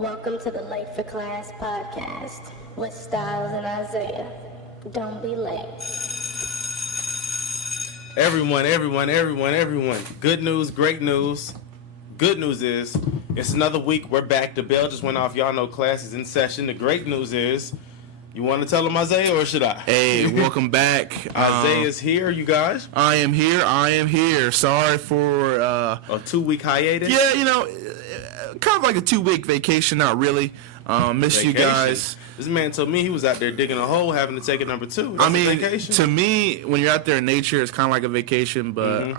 Welcome to the Late for Class podcast with Stiles and Isaiah. Don't be late. Everyone. Good news, great news. Good news is, it's another week. We're back. The bell just went off. Y'all know class is in session. The great news is, you want to tell them, Isaiah, or should I? Hey, welcome back. Isaiah's here, you guys. I am here. Sorry for... a 2-week hiatus? Yeah, kind of like a 2-week vacation, not really. Missed you guys. This man told me he was out there digging a hole, having to take it number 2. That's a vacation. To me, when you're out there in nature, it's kind of like a vacation, but,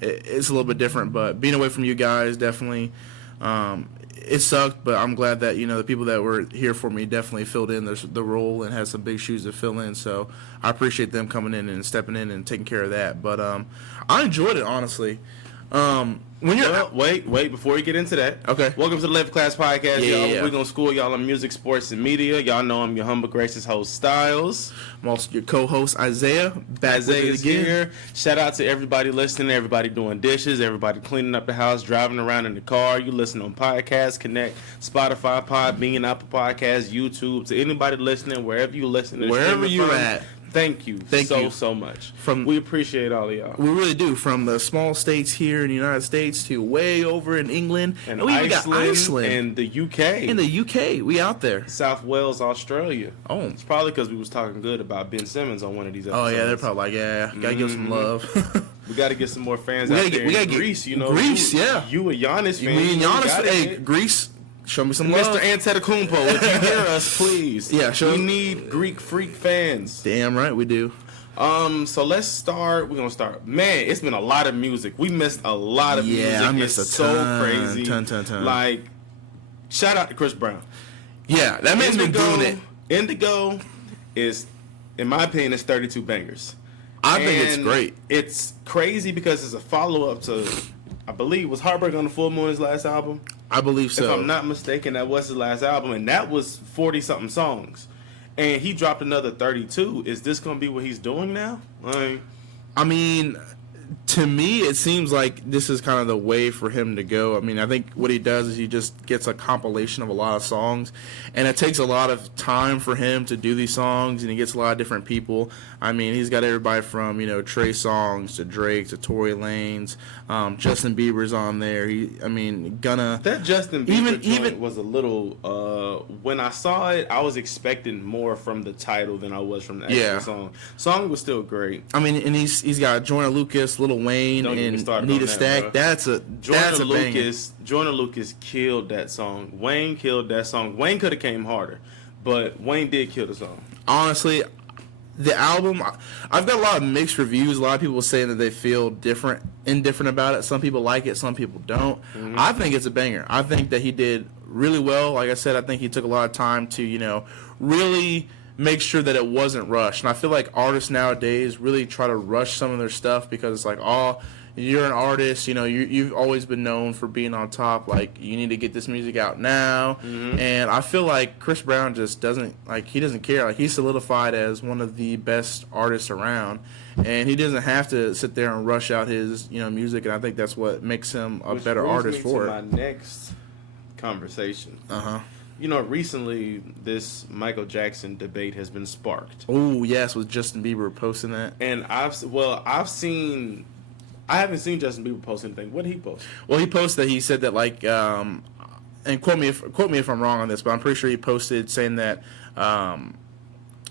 it's a little bit different. But being away from you guys, definitely, it sucked, but I'm glad that, the people that were here for me definitely filled in the role and had some big shoes to fill in. So I appreciate them coming in and stepping in and taking care of that. But I enjoyed it, honestly. When you're wait, before you get into that. Okay. Welcome to the Left Class Podcast, y'all. Yeah. We're going to school y'all on music, sports, and media. Y'all know I'm your humble, gracious host, Styles. I'm also your co-host, Isaiah. Isaiah's here. Shout out to everybody listening, everybody doing dishes, everybody cleaning up the house, driving around in the car. You listen on Podcast Connect, Spotify, Podbean, Apple Podcasts, YouTube. To anybody listening, wherever you listen. Wherever you're at. Thank you so much. We appreciate all of y'all. We really do. From the small states here in the United States to way over in England. And we even got Iceland. And the UK. In the UK. We out there. South Wales, Australia. Oh. It's probably because we was talking good about Ben Simmons on one of these episodes. Oh, yeah. They're probably like, gotta give some love. We got to get some more fans out there in Greece. Greece, yeah. You a Giannis fan. Me and Giannis. Hey, Greece. Show me some love. Mr. Antetokounmpo, if you hear us, please. Yeah, we need Greek freak fans. Damn right we do. So let's start. We're gonna start. Man, it's been a lot of music. We missed a lot of music. Yeah, I missed it's a ton. So crazy. Ton. Like, shout out to Chris Brown. Yeah, that man's been doing it. Indigo is, in my opinion, it's 32 bangers. I think it's great. It's crazy because it's a follow up to, I believe, was Heartbreak on the Full Moon his last album? I believe so. If I'm not mistaken, that was his last album, and that was 40-something songs. And he dropped another 32. Is this going to be what he's doing now? I mean, to me, it seems like this is kind of the way for him to go. I mean, I think what he does is he just gets a compilation of a lot of songs, and it takes a lot of time for him to do these songs, and he gets a lot of different people. I mean, he's got everybody from, Trey Songz to Drake to Tory Lanez. Justin Bieber's on there. Gunna. That Justin Bieber joint was a little, when I saw it, I was expecting more from the title than I was from the actual song. Song was still great. I mean, and he's got Joyner Lucas, Lil Wayne, and Nita Stack. That's a banger. Joyner Lucas killed that song. Wayne killed that song. Wayne could have came harder, but Wayne did kill the song. Honestly, the album, I've got a lot of mixed reviews. A lot of people saying that they feel indifferent about it. Some people like it, some people don't. Mm-hmm. I think it's a banger. I think that he did really well. Like I said, I think he took a lot of time to, really make sure that it wasn't rushed. And I feel like artists nowadays really try to rush some of their stuff because it's like, oh, you're an artist, you've always been known for being on top. Like, you need to get this music out now. Mm-hmm. And I feel like Chris Brown just doesn't care. Like, he's solidified as one of the best artists around. And he doesn't have to sit there and rush out his, music. And I think that's what makes him a better artist for it. My next conversation. Uh-huh. Recently this Michael Jackson debate has been sparked. Oh, yes, with Justin Bieber posting that. And I haven't seen Justin Bieber post anything. What did he post? Well, he posted that he said that, like, and quote me if I'm wrong on this, but I'm pretty sure he posted saying that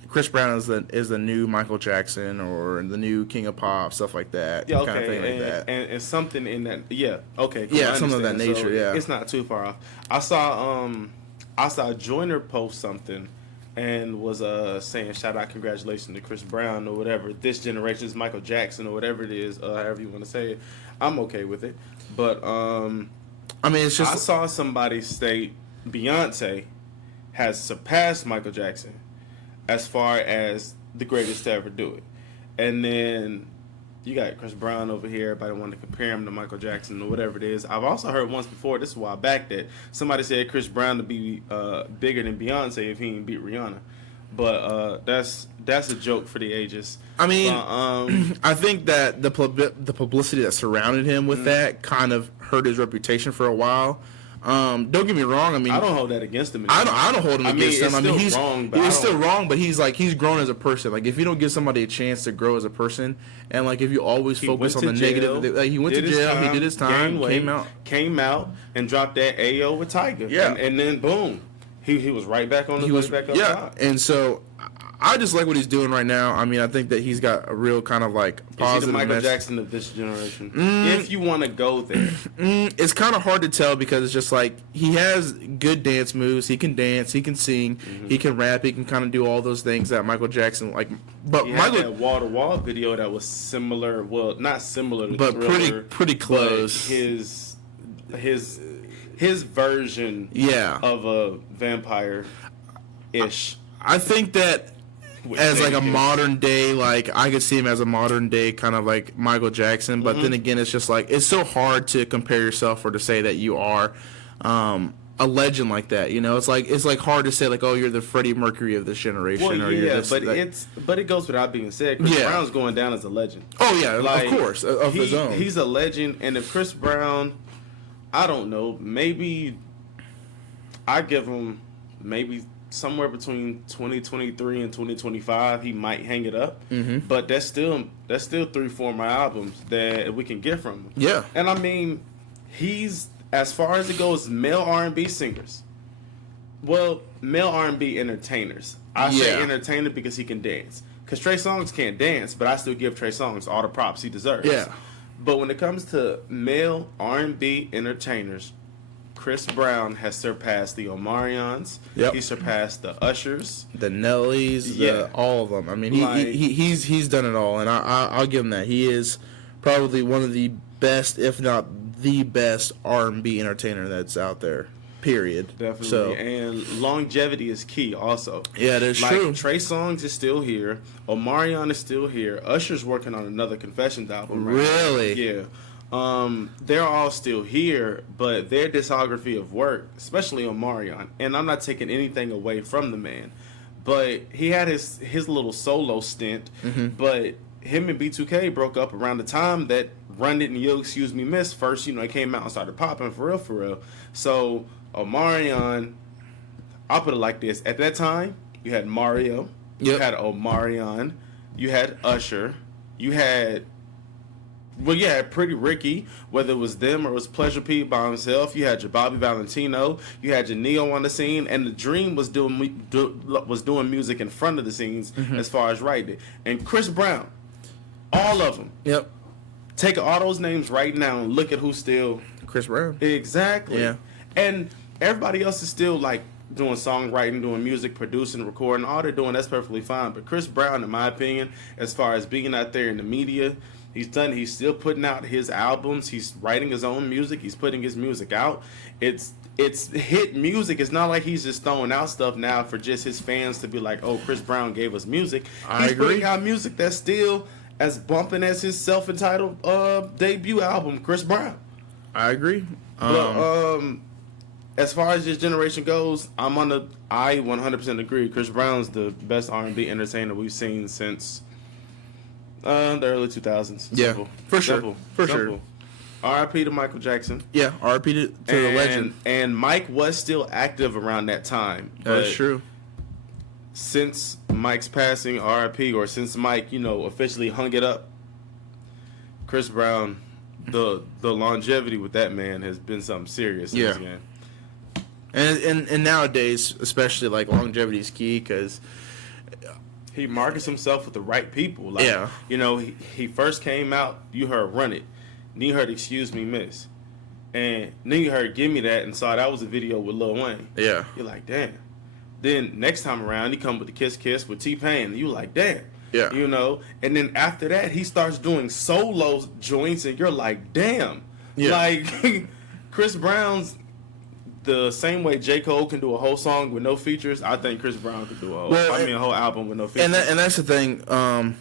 Chris Brown is the new Michael Jackson or the new King of Pop, stuff like that. Yeah, okay. Kind of thing like that. And something in that. Yeah, okay. Cool, yeah, something of that nature. So yeah, it's not too far off. I saw Joyner post something and was saying shout out, congratulations to Chris Brown or whatever. This generation's Michael Jackson or whatever it is, however you want to say it. I'm okay with it, but it's just, I saw somebody state Beyonce has surpassed Michael Jackson as far as the greatest to ever do it, and then you got Chris Brown over here. Everybody wanted to compare him to Michael Jackson or whatever it is. I've also heard once before, this is a while back, that somebody said Chris Brown to be bigger than Beyonce if he didn't beat Rihanna. But that's a joke for the ages. I mean, I think that the publicity that surrounded him with that kind of hurt his reputation for a while. Don't get me wrong. I mean, I don't hold that against him. I don't hold him against him. I mean, he's wrong, but he's still wrong, but he's grown as a person. Like, if you don't give somebody a chance to grow as a person, and like if you always focus on the negative, like he went to jail, he did his time, came out, and dropped that AO with Tiger. Yeah, and then boom, he was right back on his way back up top. And so I just like what he's doing right now. I mean, I think that he's got a real kind of like positive. Is he the Michael Jackson of this generation? If you want to go there, it's kind of hard to tell because it's just like he has good dance moves. He can dance. He can sing. He can rap. He can kind of do all those things that Michael Jackson like. But he Michael had that wall to wall video that was similar. Well, not similar, to but Thriller, pretty close. His version, of a vampire ish. I think that. As like a modern day, like I could see him as a modern day kind of like Michael Jackson, but then again, it's just like it's so hard to compare yourself or to say that you are a legend like that. You know, it's like hard to say like, oh, you're the Freddie Mercury of this generation. Well, or you're this, but it goes without being said. Chris Brown's going down as a legend. Oh yeah, like, of course, of his own. He's a legend, and if Chris Brown, I don't know, maybe I give him maybe somewhere between 2023 and 2025, he might hang it up. But that's still 3-4 more albums that we can get from him. Yeah, and I mean, he's as far as it goes, male R&B singers. Well, male R&B entertainers. I say entertainer because he can dance. Because Trey Songz can't dance, but I still give Trey Songz all the props he deserves. Yeah. But when it comes to male R&B entertainers, Chris Brown has surpassed the Omarions. Yep. He surpassed the Ushers, the Nellies, all of them. I mean, he's done it all, and I'll give him that. He is probably one of the best, if not the best, R&B entertainer that's out there. Period. Definitely. So, and longevity is key also. Yeah, that's true. Trey Songz is still here. Omarion is still here. Usher's working on another Confessions album right really? now. Yeah. They're all still here, but their discography of work, especially Omarion, and I'm not taking anything away from the man, but he had his little solo stint, but him and B2K broke up around the time that Run It and Yo Excuse Me Miss first, it came out and started popping for real. So Omarion, I'll put it like this. At that time, you had Mario, you had Omarion, you had Usher, you had Pretty Ricky, whether it was them or it was Pleasure P by himself. You had your Bobby Valentino, you had your Neo on the scene, and the Dream was doing music in front of the scenes as far as writing. And Chris Brown, all of them. Yep. Take all those names right now and look at who's still Chris Brown. Exactly. Yeah. And everybody else is still like doing songwriting, doing music, producing, recording. All they're doing, that's perfectly fine. But Chris Brown, in my opinion, as far as being out there in the media, he's still putting out his albums. He's writing his own music. He's putting his music out. It's hit music. It's not like he's just throwing out stuff now for just his fans to be like, oh, Chris Brown gave us music. He's putting out music that's still as bumping as his self-entitled debut album, Chris Brown. I agree. But as far as this generation goes, I 100% agree. Chris Brown's the best R&B entertainer we've seen since the early 2000s. Yeah, Simple. for sure. Simple. For Simple. sure. R.I.P. to Michael Jackson. Yeah, R.I.P. to the legend. And Mike was still active around that time. That's true. Since Mike's passing, R.I.P., or since Mike, officially hung it up, Chris Brown, the longevity with that man has been something serious in this game. And nowadays, especially, like, longevity is key because he markets himself with the right people. Like, he first came out, you heard Run It. Then you heard Excuse Me Miss. And then you heard Give Me That and saw that was a video with Lil Wayne. Yeah. You're like, damn. Then next time around, he come with the Kiss Kiss with T-Pain. And you like, damn. Yeah. And then after that, he starts doing solo joints and you're like, damn. Yeah. Like, Chris Brown's the same way J. Cole can do a whole song with no features, I think Chris Brown could do a whole album with no features. And that's the thing,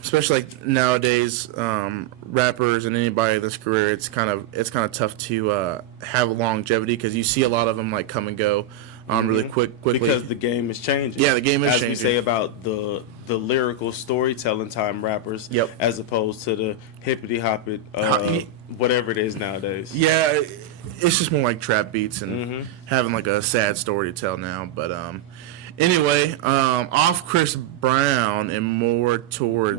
especially like nowadays, rappers and anybody in this career, it's kind of tough to have longevity because you see a lot of them like come and go. really quickly. Because the game is changing. Yeah, the game is changing. As we say about the lyrical storytelling time rappers, Yep. as opposed to the hippity hoppity, whatever it is nowadays. Yeah, it's just more like trap beats and having like a sad story to tell now. But anyway, off Chris Brown and more towards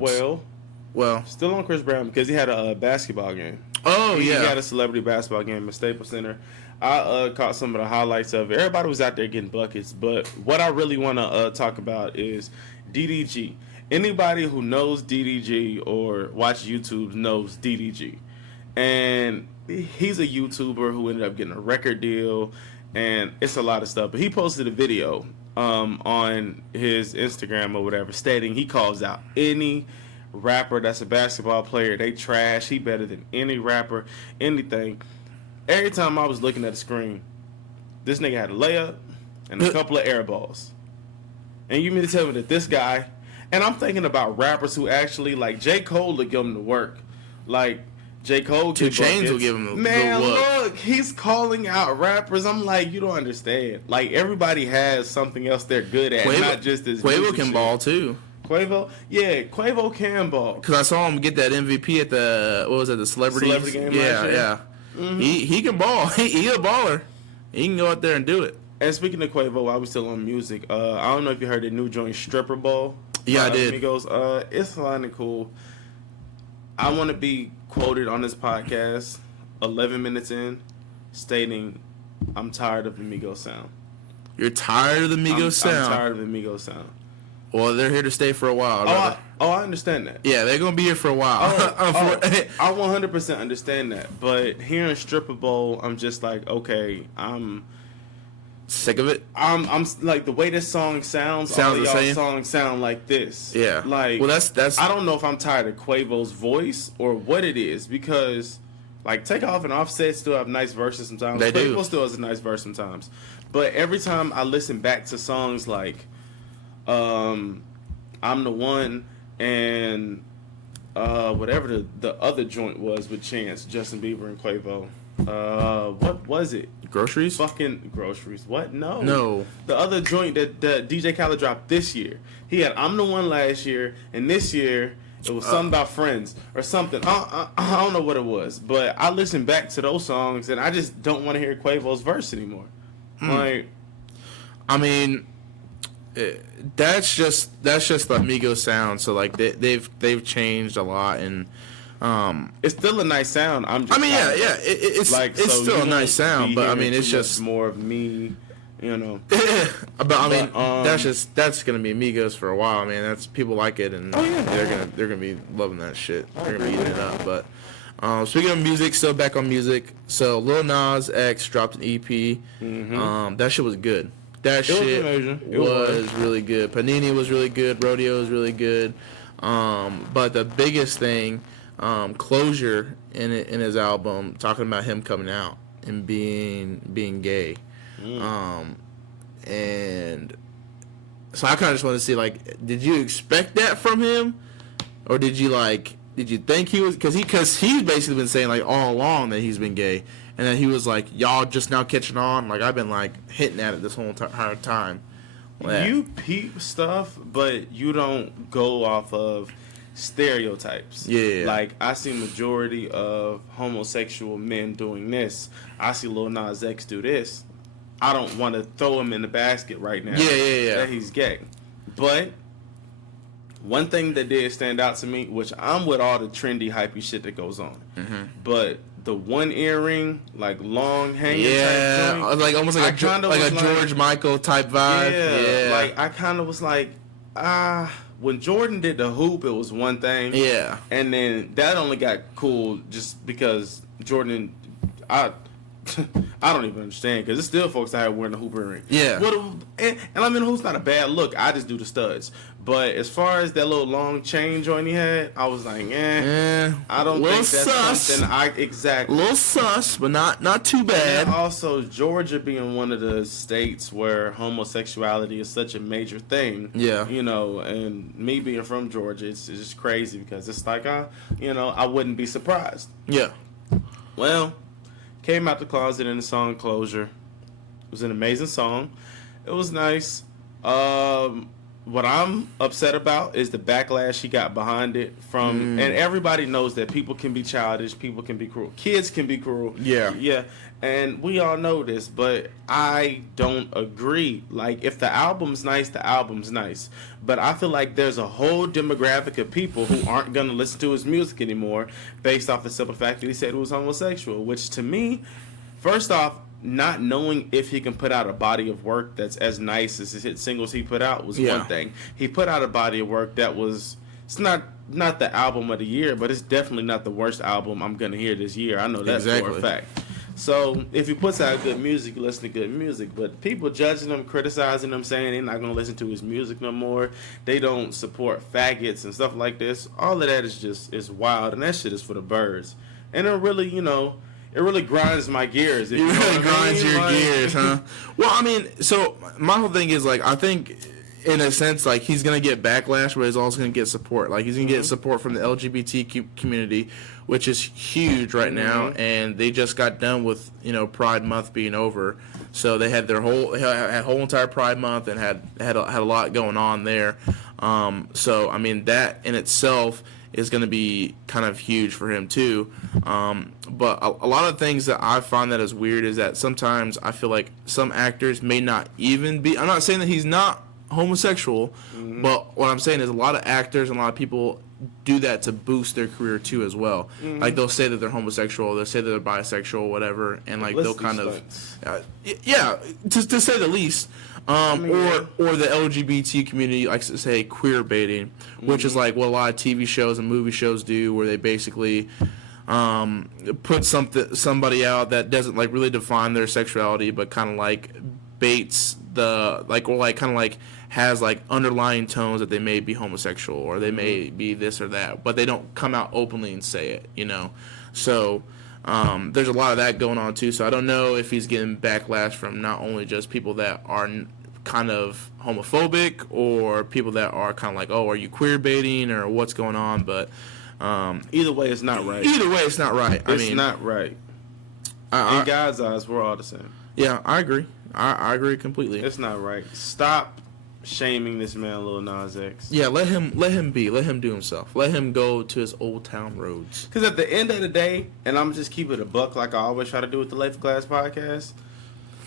well, still on Chris Brown because he had a basketball game. Oh, He yeah. had a celebrity basketball game at Staples Center. I caught some of the highlights of it. Everybody was out there getting buckets, but what I really want to talk about is DDG. Anybody who knows DDG or watch YouTube knows DDG. And he's a YouTuber who ended up getting a record deal, and it's a lot of stuff. But he posted a video on his Instagram or whatever stating he calls out any rapper that's a basketball player. They trash. He better than any rapper, anything. Every time I was looking at the screen, this nigga had a layup and a couple of air balls. And you mean to tell me that this guy, and I'm thinking about rappers who actually, like J. Cole will give him the work. Like, J. Cole 2 Chainz will give him the man, look. look, he's calling out rappers. I'm like, you don't understand. Like, everybody has something else they're good at, not just this Quavo music can shit. ball too. Quavo? Yeah, Quavo can ball. Because I saw him get that MVP at the, what was it, the Celebrity game last Yeah, year? yeah. He can ball. He a baller. He can go out there and do it. And speaking of Quavo, while we still on music, I don't know if you heard the new joint Stripper Ball. Yeah, I did. Amigos. It's fun and cool. I want to be quoted on this podcast 11 minutes in stating, I'm tired of the Migos sound. You're tired of the Migos sound? I'm tired of the Migos sound. Well, they're here to stay for a while. I understand that. Yeah, they're going to be here for a while. I 100% understand that. But hearing Stripper Bowl, I'm just like, okay, I'm sick of it. I'm like, the way this song sounds all of the y'all same? songs sound like this. Yeah. Like, well, that's I don't know if I'm tired of Quavo's voice or what it is, because like Takeoff and Offset still have nice verses sometimes. They do. Quavo still has a nice verse sometimes. But every time I listen back to songs like I'm the One and whatever the other joint was with Chance, Justin Bieber and Quavo. What was it? Groceries? Fucking Groceries. What? No. The other joint that DJ Khaled dropped this year. He had I'm the One last year, and this year it was something about friends or something. I don't know what it was, but I listen back to those songs and I just don't want to hear Quavo's verse anymore. Like, I mean, that's just the Migos sound. So like they've changed a lot, and it's still a nice sound. yeah, it's like, it's so still you a nice won't sound, be but I hearing mean it's too much just more of me, you know. but I mean But, that's gonna be Migos for a while. I mean that's people like it, and they're gonna be loving that shit. They're gonna be eating it up. But speaking of music, still back on music. So Lil Nas X dropped an EP. That shit was good. That shit was really good. Panini was really good. Rodeo was really good. But the biggest thing, Closure in his album, talking about him coming out and being gay. And so I kind of just want to see, like, did you expect that from him, or did you think he was? Because he's basically been saying like all along that he's been gay. And then he was like, y'all just now catching on? Like, I've been, like, hitting at it this whole entire time. Like, you peep stuff, but you don't go off of stereotypes. Yeah. Like, I see majority of homosexual men doing this. I see Lil Nas X do this. I don't want to throw him in the basket right now. Yeah. That he's gay. But one thing that did stand out to me, which I'm with all the trendy, hypey shit that goes on. But the one earring, like long hanging type joint, like almost like a George Michael type vibe. Yeah, like I kind of was like, when Jordan did the hoop, it was one thing. Yeah, and then that only got cool just because Jordan, I don't even understand, because there's still folks out here wearing the hoop earring. Yeah, and I mean, hoop's not a bad look. I just do the studs. But as far as that little long chain joint he had, I was like, I don't think that's something exactly. A little sus, but not too bad. And also, Georgia being one of the states where homosexuality is such a major thing. Yeah. You know, and me being from Georgia, it's just crazy, because it's like, I wouldn't be surprised. Yeah. Well, came out the closet in the song Closure. was an amazing song. It was nice. What I'm upset about is the backlash he got behind it from, and everybody knows that people can be childish, people can be cruel, kids can be cruel. Yeah, and we all know this, but I don't agree. Like, if the album's nice, the album's nice, but I feel like there's a whole demographic of people who aren't gonna listen to his music anymore based off the simple fact that he said he was homosexual, which to me, first off, not knowing if he can put out a body of work that's as nice as his hit singles he put out was one thing. He put out a body of work that was, it's not the album of the year, but it's definitely not the worst album I'm gonna hear this year. I know that for a fact. So if he puts out good music, you listen to good music. But people judging him, criticizing him, saying they're not gonna listen to his music no more, they don't support faggots and stuff like this, all of that is wild, and that shit is for the birds. And it really, it really grinds my gears. It really grinds your gears, huh? Well, I mean, so my whole thing is, like, I think in a sense, like, he's going to get backlash, but he's also going to get support. Like, he's going to get support from the LGBT community, which is huge right now, and they just got done with, Pride Month being over. So they had their whole entire Pride Month and had a lot going on there. So, I mean, that in itself is going to be kind of huge for him too. But a lot of things that I find that is weird is that sometimes I feel like some actors may not even be, I'm not saying that he's not homosexual, but what I'm saying is a lot of actors and a lot of people do that to boost their career too as well. Like, they'll say that they're homosexual, they'll say that they're bisexual, whatever, and like they'll kind of, to say the least. Or the LGBT community likes to say queer baiting, which is like what a lot of TV shows and movie shows do, where they basically put somebody out that doesn't like really define their sexuality, but kind of like baits has like underlying tones that they may be homosexual or they may be this or that, but they don't come out openly and say it, So there's a lot of that going on too. So I don't know if he's getting backlash from not only just people that are kind of homophobic or people that are kind of like, oh, are you queer baiting or what's going on? But either way, it's not right. It's not right. In God's eyes, we're all the same. Yeah, I agree. I agree completely. It's not right. Stop shaming this man, Lil Nas X. Yeah, let him be. Let him do himself. Let him go to his old town roads. Because at the end of the day, and I'm just keeping it a buck like I always try to do with the Late for Class podcast,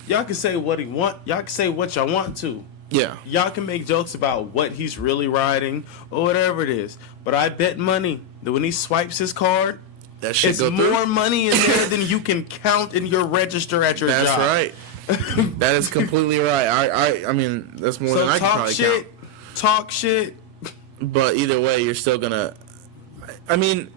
y'all can say what he want. Y'all can say what y'all want to. Yeah. Y'all can make jokes about what he's really riding or whatever it is. But I bet money that when he swipes his card, that shit it's more money in there than you can count in your register at your job. That's right. That is completely right. I mean, that's more than I can probably count. Talk shit. But either way, you're still gonna. I mean,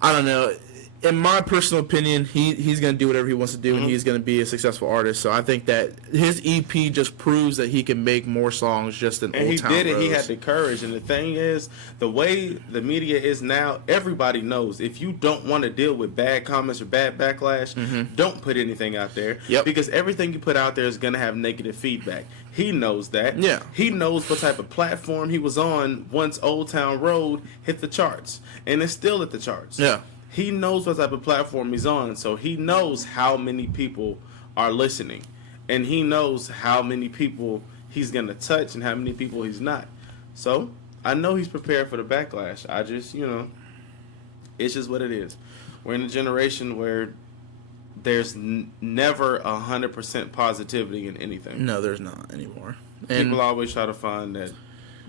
I don't know. In my personal opinion, he's gonna do whatever he wants to do, and he's gonna be a successful artist. So I think that his EP just proves that he can make more songs just in Old Town Roads. And he did it. He had the courage. And the thing is, the way the media is now, everybody knows if you don't want to deal with bad comments or bad backlash, don't put anything out there. Yep. Because everything you put out there is gonna have negative feedback. He knows that. Yeah. He knows what type of platform he was on once Old Town Road hit the charts, and it's still at the charts. Yeah. He knows what type of platform he's on, so he knows how many people are listening. And he knows how many people he's going to touch and how many people he's not. So, I know he's prepared for the backlash. I just, it's just what it is. We're in a generation where there's never 100% positivity in anything. No, there's not anymore. And people always try to find that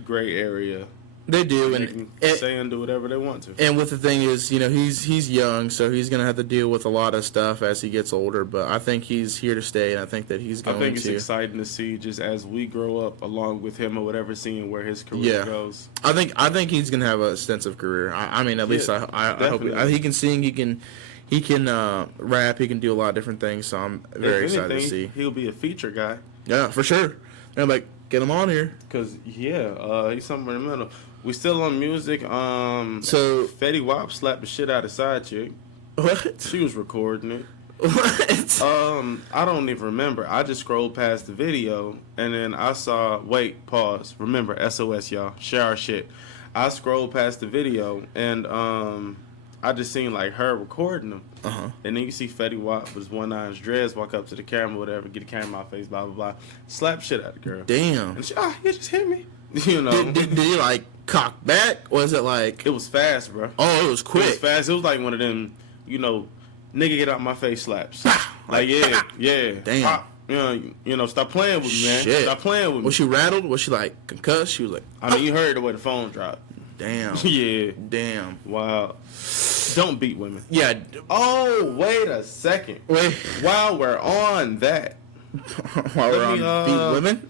gray area. They do, and they can say and do whatever they want to. And with the thing is, he's young, so he's gonna have to deal with a lot of stuff as he gets older. But I think he's here to stay, and I think that he's going to. I think it's exciting to see just as we grow up along with him or whatever, seeing where his career goes. I think he's gonna have a extensive career. I mean, at least I hope he can sing, he can rap, he can do a lot of different things. So I'm very excited to see. He'll be a feature guy. Yeah, for sure. And like, get him on here. Cause he's somewhere in the middle. We still on music. So FETTY Wap slapped the shit out of Side Chick. What? She was recording it. What? I don't even remember. I just scrolled past the video and then I saw. Wait, pause. Remember, SOS, y'all. Share our shit. I scrolled past the video and I I just seen like her recording them. Uh-huh. And then you see Fetty Wap with his 1-9 dreads walk up to the camera, whatever, get the camera in my face, blah, blah, blah. Slap shit out of the girl. Damn. And she, you just hit me. You know. Did he like cock back? Or was it like... It was fast, bro. Oh, it was quick. It was fast. It was like one of them, you know, nigga get out my face slaps. Like, yeah. Damn. Pop. You know, stop playing with me, man. Shit. Stop playing with me. Was she rattled? Was she like concussed? She was like... I mean, you heard the way the phone dropped. Damn. Yeah. Damn. Wow. Don't beat women. Yeah. Oh, wait a second. Wait. While we're on that. While we're on beat women?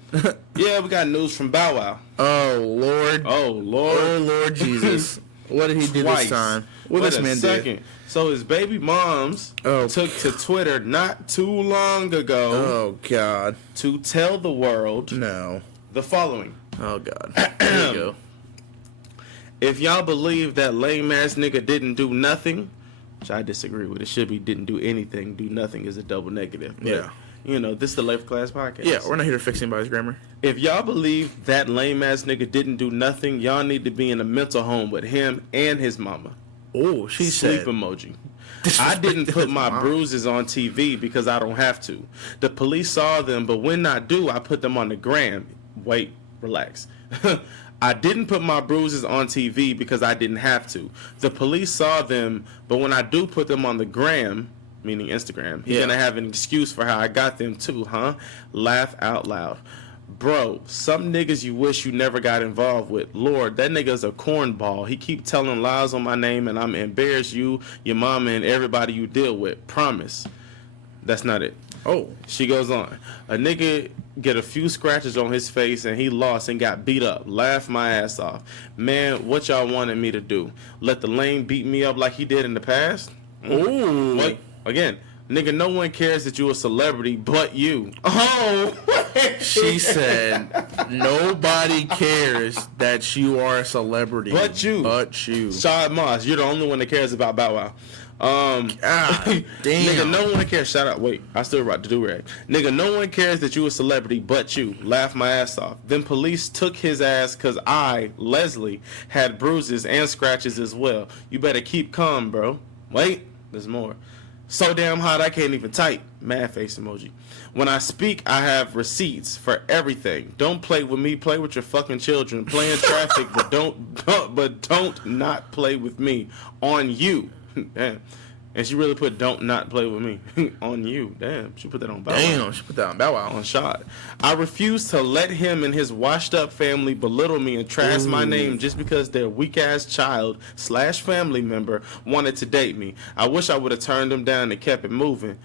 Yeah, we got news from Bow Wow. Oh, Lord. Oh, Lord. Oh, Lord Jesus. What did he do this time? What Wait this man second. So his baby moms took to Twitter not too long ago Oh, God. to tell the world No. the following. Oh, God. There you go. If y'all believe that lame ass nigga didn't do nothing, which I disagree with. It should be didn't do anything. Do nothing is a double negative. But, Yeah. you know, this is the Life Class Podcast. Yeah, we're not here to fix anybody's grammar. If y'all believe that lame ass nigga didn't do nothing, y'all need to be in a mental home with him and his mama. Oh, she Sleep said. emoji. I didn't put my bruises on TV because I don't have to. The police saw them, but when I do, I put them on the gram. Wait, relax. I didn't put my bruises on TV because I didn't have to. The police saw them, but when I do put them on the gram, meaning Instagram, you're going to have an excuse for how I got them too, huh? Laugh out loud. Bro, some niggas you wish you never got involved with. Lord, that nigga's a cornball. He keep telling lies on my name and I'm embarrass you, your mama, and everybody you deal with. Promise. That's not it. Oh. She goes on. A nigga get a few scratches on his face and he lost and got beat up. Laugh my ass off. Man, what y'all wanted me to do? Let the lame beat me up like he did in the past? Ooh. Wait, again. Nigga, no one cares that you a celebrity but you. Oh! She said, nobody cares that you are a celebrity. But you. But you. Shad Moss, you're the only one that cares about Bow Wow. God damn. Nigga, no one cares. Shout out. Wait, I still rock the do-rag. Nigga, no one cares that you a celebrity but you. Laugh my ass off. Then police took his ass because I, Leslie, had bruises and scratches as well. You better keep calm, bro. Wait, there's more. So damn hot I can't even type. Mad face emoji. When I speak, I have receipts for everything. Don't play with me. Play with your fucking children. Play in traffic, but don't not play with me. On you. Damn. And she really put don't not play with me. On you. Damn. She put that on Bow Wow. Damn, she put that on Bow Wow. On shot. I refuse to let him and his washed up family belittle me and trash my name just because their weak ass child / family member wanted to date me. I wish I would have turned him down and kept it moving.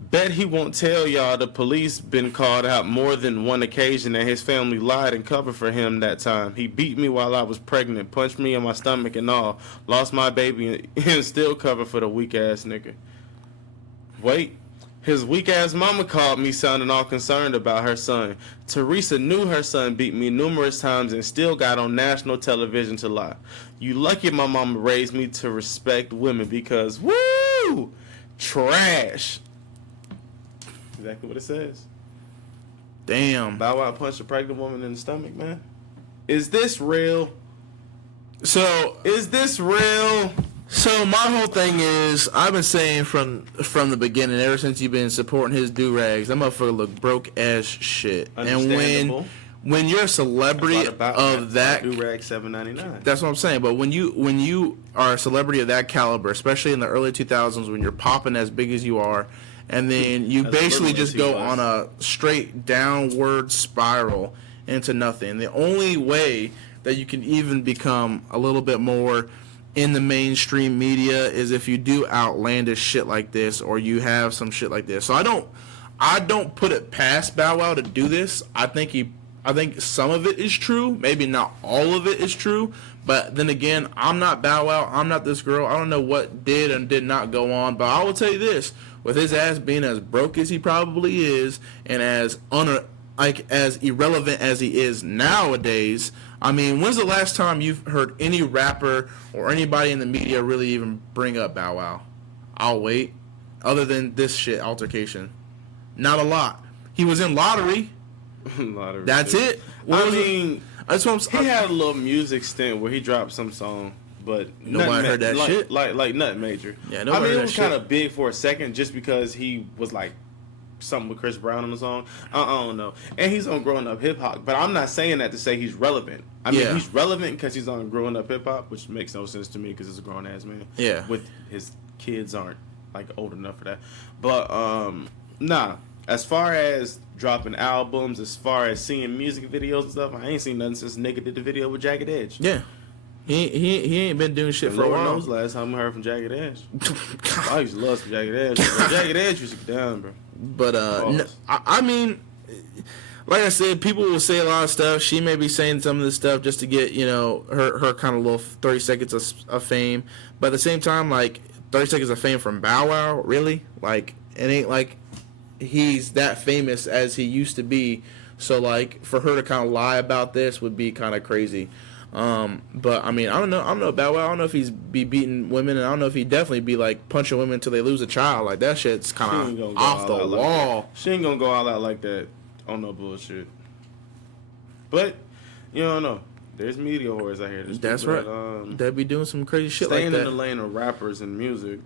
Bet he won't tell y'all the police been called out more than one occasion and his family lied and covered for him that time. He beat me while I was pregnant, punched me in my stomach and all, lost my baby and still covered for the weak ass nigga. Wait, his weak ass mama called me sounding all concerned about her son. Teresa knew her son beat me numerous times and still got on national television to lie. You lucky my mama raised me to respect women because, woo, trash. Exactly what it says. Damn. Bow Wow punched a pregnant woman in the stomach, man. Is this real? So Is this real? So my whole thing is, I've been saying from the beginning, ever since you've been supporting his do-rags, that motherfucker look broke as shit. And Understandable. when you're a celebrity of that, do-rag $7.99. that's what I'm saying. But when you are a celebrity of that caliber, especially in the early 2000s, when you're popping as big as you are, and then you basically just go on a straight downward spiral into nothing. The only way that you can even become a little bit more in the mainstream media is if you do outlandish shit like this, or you have some shit like this. So I don't put it past Bow Wow to do this. I think some of it is true. Maybe not all of it is true. But then again, I'm not Bow Wow. I'm not this girl. I don't know what did and did not go on. But I will tell you this: with his ass being as broke as he probably is, and as irrelevant as he is nowadays, I mean, when's the last time you've heard any rapper or anybody in the media really even bring up Bow Wow? I'll wait. Other than this shit altercation, not a lot. He was in Lottery. Lottery. That's it. I mean, that's what he had a little music stint where he dropped some song, but Nobody heard that shit. Like nothing major. Yeah, I nobody mean, heard it was that kind shit. of big for a second, just because he was like something with Chris Brown on the song. I don't know. And he's on Growing Up Hip Hop, but I'm not saying that to say he's relevant. I mean, Yeah. he's relevant because he's on Growing Up Hip Hop, which makes no sense to me because he's a grown ass man. Yeah. With his kids aren't like old enough for that. But nah. As far as dropping albums, as far as seeing music videos and stuff, I ain't seen nothing since nigga did the video with Jagged Edge. Yeah. He ain't been doing shit And for a Lord while. knows last time I heard from Jagged Edge. I used to love some Jagged Edge. Bro. Jagged Edge used to get down, bro. But I mean, like I said, people will say a lot of stuff. She may be saying some of this stuff just to get, you know, her kind of little 30 seconds of fame. But at the same time, like 30 seconds of fame from Bow Wow, really? Like, it ain't like he's that famous as he used to be. So like for her to kind of lie about this would be kind of crazy. But I mean, I don't know Bow Wow. I don't know if he's be beating women, and I don't know if he definitely be like punching women until they lose a child. Like that shit's kind of off the wall. She ain't gonna go all out like that on no bullshit. But you don't know. There's media whores out here. That's right. They be doing some crazy shit like staying that. in the lane of rappers and music.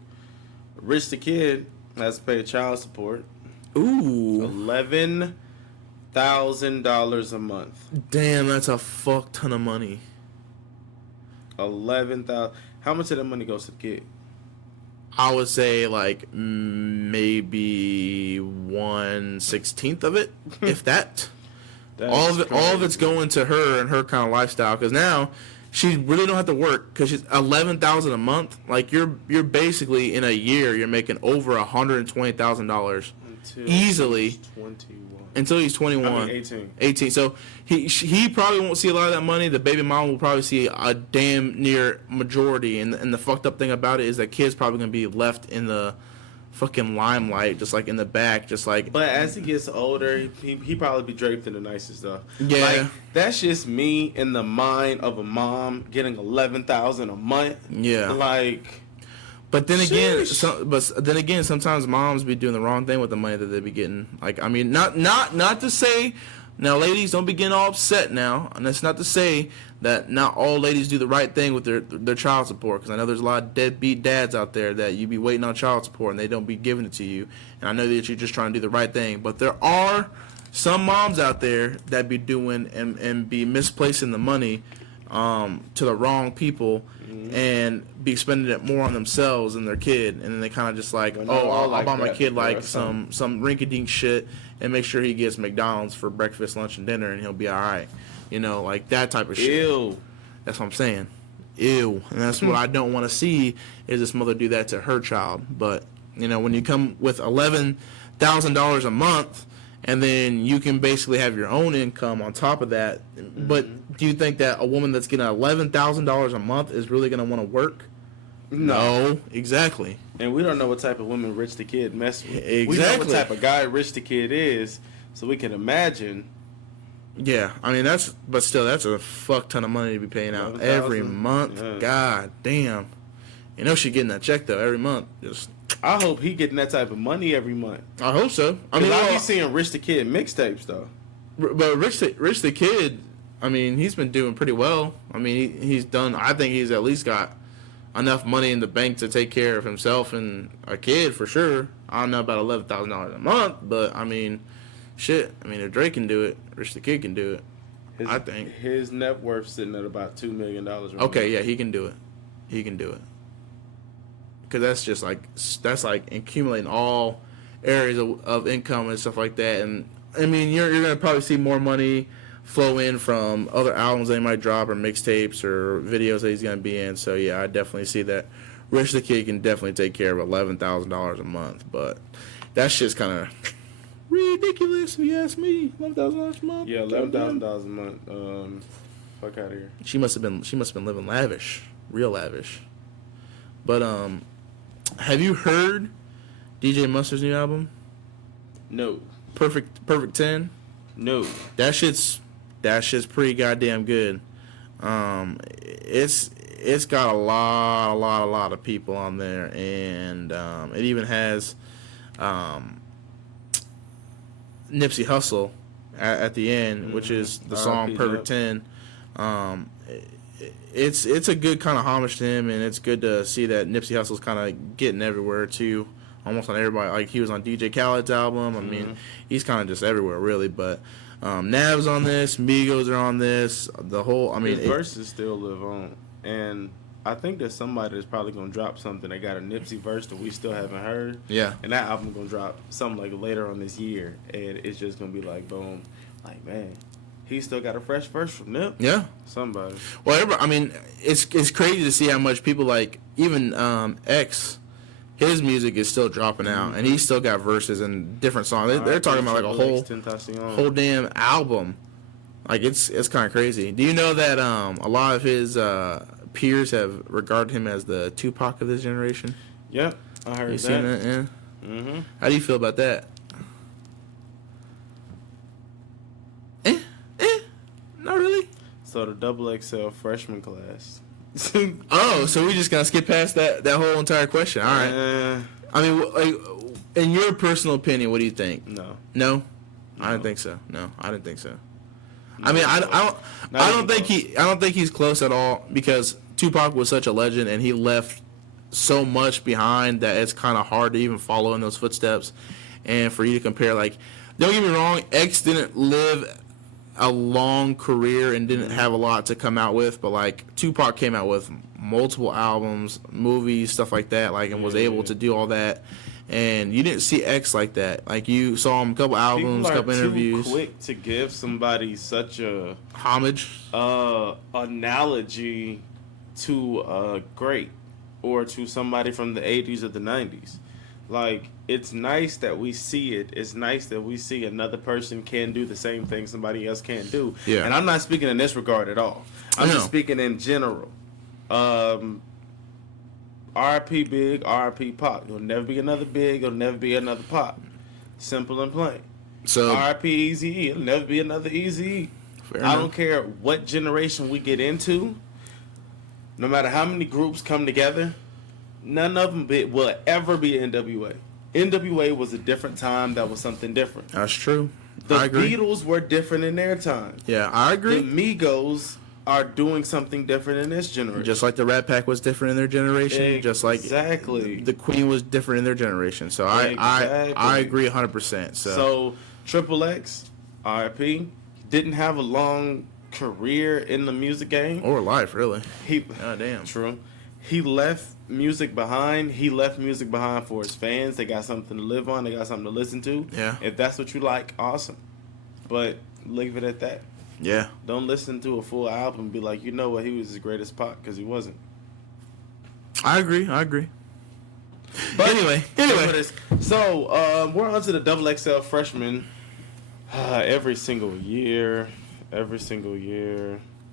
Rich the Kid has to pay child support. Ooh, $11,000 a month. Damn, that's a fuck ton of money. 11,000. How much of that money goes to the kid? I would say like maybe 1/16 of it, if that. All of it's going to her and her kind of lifestyle, because now she really don't have to work, because she's $11,000 a month. Like you're basically in a year you're making over $120,000 easily. 21. Until he's 21. I mean 18. 18. So he probably won't see a lot of that money. The baby mom will probably see a damn near majority. And the fucked up thing about it is that kid's probably going to be left in the fucking limelight, just like in the back, just like. But as he gets older, he probably be draped in the nicest stuff. Yeah. Like, that's just me in the mind of a mom getting $11,000 a month. Yeah. Like. But then again, sometimes moms be doing the wrong thing with the money that they be getting. Like, I mean, not to say, now ladies, don't be getting all upset now. And that's not to say that not all ladies do the right thing with their child support. Because I know there's a lot of deadbeat dads out there that you be waiting on child support and they don't be giving it to you. And I know that you're just trying to do the right thing. But there are some moms out there that be doing and be misplacing the money to the wrong people, and be spending it more on themselves and their kid, and then they kind of just like, I'll buy my kid like some rinky-dink shit and make sure he gets McDonald's for breakfast, lunch, and dinner, and he'll be all right. You know, like that type of shit. Ew. That's what I'm saying. Ew. And that's what I don't want to see, is this mother do that to her child. But, you know, when you come with $11,000 a month, and then you can basically have your own income on top of that. But do you think that a woman that's getting $11,000 a month is really going to want to work? No, exactly. And we don't know what type of women Rich the Kid mess with. Exactly. We know what type of guy Rich the Kid is, so we can imagine. Yeah, I mean, that's a fuck ton of money to be paying out every month. Yeah. God damn. You know she getting that check, though, every month. Just... I hope he getting that type of money every month. I hope so. I mean, I be seeing Rich the Kid mixtapes though. But Rich the Kid, I mean, he's been doing pretty well. I mean, he's done. I think he's at least got enough money in the bank to take care of himself and a kid for sure. I don't know about $11,000 a month, but I mean, shit. I mean, if Drake can do it, Rich the Kid can do it. I think his net worth sitting at about $2 million. Okay, yeah, he can do it. He can do it. Because that's like accumulating all areas of income and stuff like that. And I mean, you're gonna probably see more money flow in from other albums they might drop, or mixtapes, or videos that he's gonna be in. So yeah, I definitely see that Rich the Kid can definitely take care of $11,000 a month. But that shit's kind of ridiculous if you ask me. $11,000 a month. Yeah, $11,000 a month. Fuck out of here. She must have been living lavish, real lavish. But have you heard DJ Mustard's new album? No. Perfect 10? No. That shit's pretty goddamn good. It's got a lot of people on there, and it even has Nipsey Hussle at the end, which is the song R.I.P. Perfect 10. it's a good kind of homage to him, and it's good to see that Nipsey Hussle's kind of getting everywhere too, almost on everybody. Like he was on DJ Khaled's album. I mean, he's kind of just everywhere really. But Nav's on this, Migos are on this. The whole, I mean, his verses still live on, and I think there's somebody that's probably gonna drop something. They got a Nipsey verse that we still haven't heard. Yeah. And that album gonna drop something like later on this year, and it's just gonna be like boom, like man. He still got a fresh verse from Nip. Yeah. Somebody. Well, I mean, it's crazy to see how much people like even X. His music is still dropping out, and he's still got verses and different songs. They're talking about like a whole damn album. Like it's kind of crazy. Do you know that a lot of his peers have regarded him as the Tupac of this generation? Yep, I heard that. You seen that? Yeah. Mm-hmm. How do you feel about that? Not really. So the XXL freshman class. Oh, so we just gonna skip past that whole entire question. All right. I mean, like, in your personal opinion, what do you think? No. No? I didn't think so. No, I didn't think so. I mean, I don't think he's close at all because Tupac was such a legend and he left so much behind that it's kind of hard to even follow in those footsteps. And for you to compare, like, don't get me wrong, X didn't live a long career and didn't have a lot to come out with, but like Tupac came out with multiple albums, movies, stuff like that, like, and was able to do all that. And you didn't see X like that. Like you saw him a couple albums, a couple interviews. Too quick to give somebody such a homage, analogy to great or to somebody from the 80s or the 90s. Like, it's nice that we see it. It's nice that we see another person can do the same thing somebody else can't do. Yeah. And I'm not speaking in this regard at all. I'm just speaking in general. R.I.P. Big, R.I.P. Pop. There'll never be another Big. There'll never be another Pop. Simple and plain. So R.I.P. Eazy-E. It'll never be another Eazy-E. I don't care what generation we get into. No matter how many groups come together, none of them will ever be NWA. NWA was a different time. That was something different. That's true. The I agree. Beatles were different in their time. Yeah, I agree. The Migos are doing something different in this generation. Just like the Rat Pack was different in their generation. Just like the Queen was different in their generation. So I agree 100%. So Triple X, R.I.P. didn't have a long career in the music game or life, really. God damn. True. He left music behind. He left music behind for his fans. They got something to live on. They got something to listen to. Yeah. If that's what you like, awesome. But leave it at that. Yeah. Don't listen to a full album and be like, you know what, he was his greatest Pop, because he wasn't. I agree. But anyway. So we're on to the XXL Freshmen. Every single year.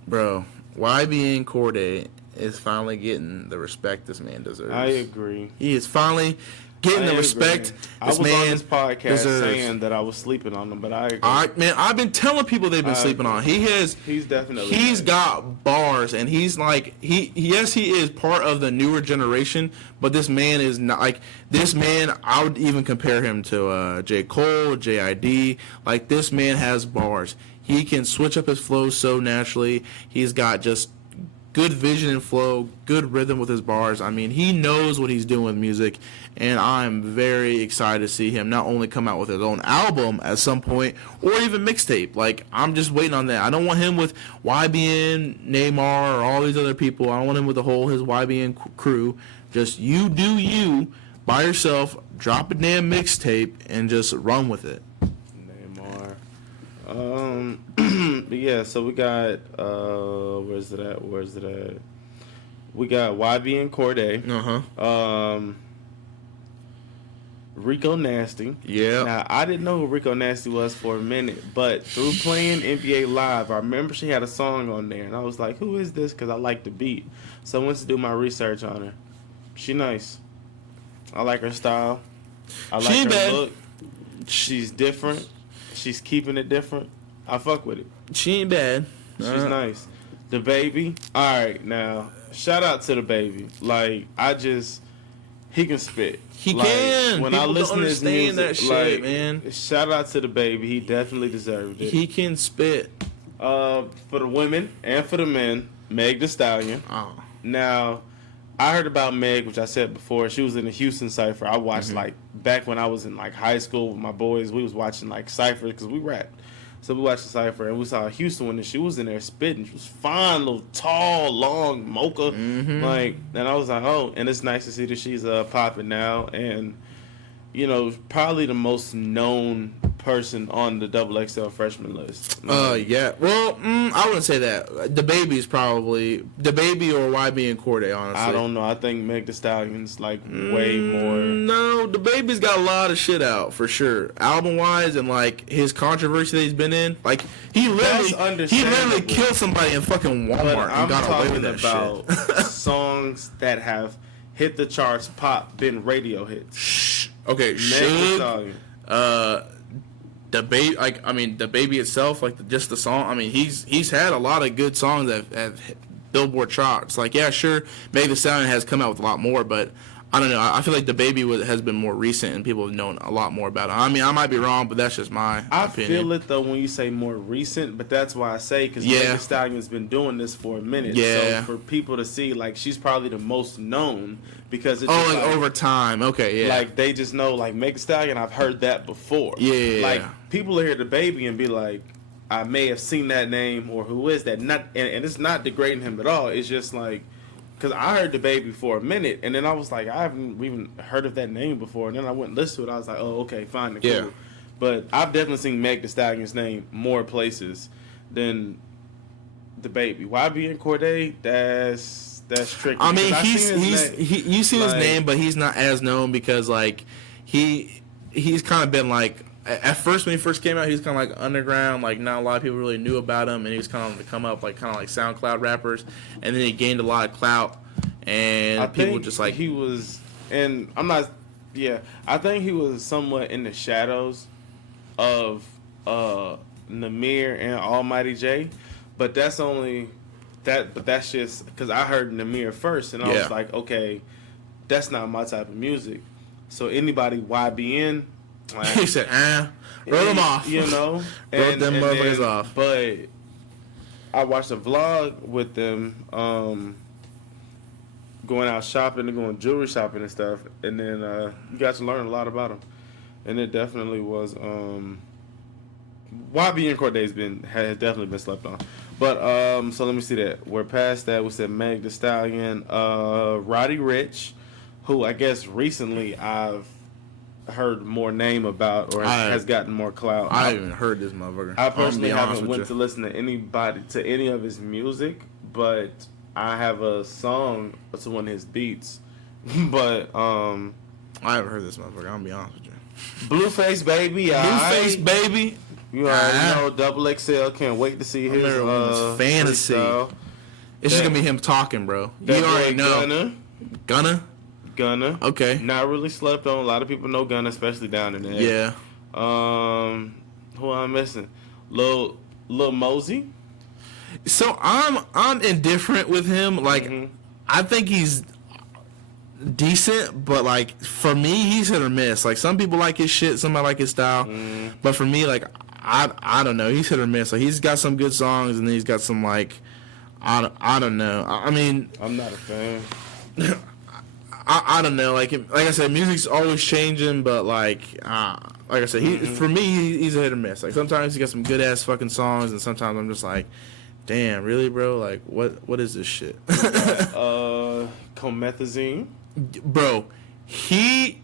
Bro, YBN Cordae is finally getting the respect this man deserves. I agree. He is finally getting the respect this man I was on this podcast deserves. saying that I was sleeping on him, but I agree. Man, I've been telling people they've been sleeping on. He's got bars, and he's like he is part of the newer generation, but this man is not like this man. I would even compare him to J. Cole, JID. Like, this man has bars. He can switch up his flow so naturally. He's got just good vision and flow, good rhythm with his bars. I mean, he knows what he's doing with music, and I'm very excited to see him not only come out with his own album at some point, or even mixtape. Like, I'm just waiting on that. I don't want him with YBN, Neymar, or all these other people. I don't want him with his YBN crew. Just you do you, by yourself, drop a damn mixtape, and just run with it. Yeah, so we got where's it at? We got YBN Cordae. Rico Nasty. Yeah. Now, I didn't know who Rico Nasty was for a minute, but through playing NBA Live, I remember she had a song on there, and I was like, who is this? Because I like the beat. So I went to do my research on her. She nice. I like her style. I like her look. She's different. She's keeping it different. I fuck with it. She ain't bad. She's nice. The baby. All right, now shout out to the baby. Like, he can spit. He can. When People I listen don't to his understand music, that shit, man. Shout out to the baby. He definitely deserved it. He can spit. For the women and for the men, Meg Thee Stallion. Oh. Now, I heard about Meg, which I said before. She was in the Houston Cypher. I watched like back when I was in like high school with my boys. We was watching like Cypher because we rapped. So we watched the Cypher and we saw Houston when she was in there spitting. She was fine, little tall, long mocha. Like, and I was like, oh, and it's nice to see that she's popping now. And you know, probably the most known person on the XXL Freshman List. Yeah. Well, I wouldn't say that. The Baby's probably the Baby or YB and Cordae. Honestly, I don't know. I think Meg Thee Stallion's like way more. No, the Baby's got a lot of shit out for sure, album wise, and like his controversy that he's been in. Like he literally killed somebody in fucking Walmart and got away with that about shit. songs that have hit the charts, pop, been radio hits. Okay, Meg Thee Stallion. The Baby, like I mean, the Baby itself, like just the song. I mean, he's had a lot of good songs that have hit Billboard charts. Like, yeah, sure, Meg Thee Stallion has come out with a lot more, but I don't know. I feel like the Baby has been more recent and people have known a lot more about it. I mean, I might be wrong, but that's just my opinion. I feel it though when you say more recent, but that's why I say because Meg Thee Stallion's been doing this for a minute. Yeah. So for people to see, like, she's probably the most known because it's like over time. Okay, yeah. Like they just know, like Meg Thee Stallion. I've heard that before. Yeah. Like people will hear the Baby and be like, I may have seen that name or who is that? Not and it's not degrading him at all. It's just like. Because I heard the Baby for a minute, and then I was like, I haven't even heard of that name before. And then I went and listened to it. I was like, oh, okay, fine, cool. Yeah. But I've definitely seen Meg Thee Stallion's name more places than the Baby. YB and Cordae, that's tricky. I mean, you see his name, but he's not as known because like he's kind of been like. At first, when he first came out, he was kind of like underground. Like, not a lot of people really knew about him, and he was kind of on the come up, like kind of like SoundCloud rappers. And then he gained a lot of clout, and people just like he was. And I'm not. Yeah, I think he was somewhat in the shadows of Namir and Almighty J, but that's only that. But that's just because I heard Namir first, and I was like, okay, that's not my type of music. So anybody YBN. Like, he said, wrote them off. You know? Wrote them motherfuckers off. But I watched a vlog with them going out shopping and going jewelry shopping and stuff. And then you got to learn a lot about them. And it definitely was... YB and Cordae has definitely been slept on. But, so let me see that. We're past that. We said Meg Thee Stallion. Roddy Ricch, who I guess recently I've heard more name about or has gotten more clout. I haven't even heard this motherfucker. I personally haven't went to listen to any of his music, but I have a song to one of his beats. But I haven't heard this motherfucker. I'm gonna be honest with you. BLUEFACE baby, BLUEFACE baby. You already know XXL. Can't wait to see his fantasy. freestyle. It's just gonna be him talking, bro. You already know. Gunna. Okay. Not really slept on. A lot of people know Gunna, especially down in there. Yeah. Who I'm missing? Lil Mosey. So I'm indifferent with him. Like I think he's decent, but like for me he's hit or miss. Like some people like his shit, somebody like his style. But for me, like I don't know. He's hit or miss. Like he's got some good songs and then he's got some like I don't know. I mean I'm not a fan. I don't know, like I said, music's always changing, but like I said, for me he's a hit or miss. Like sometimes he got some good ass fucking songs, and sometimes I'm just like, damn, really, bro? Like what is this shit? Comethazine, bro, he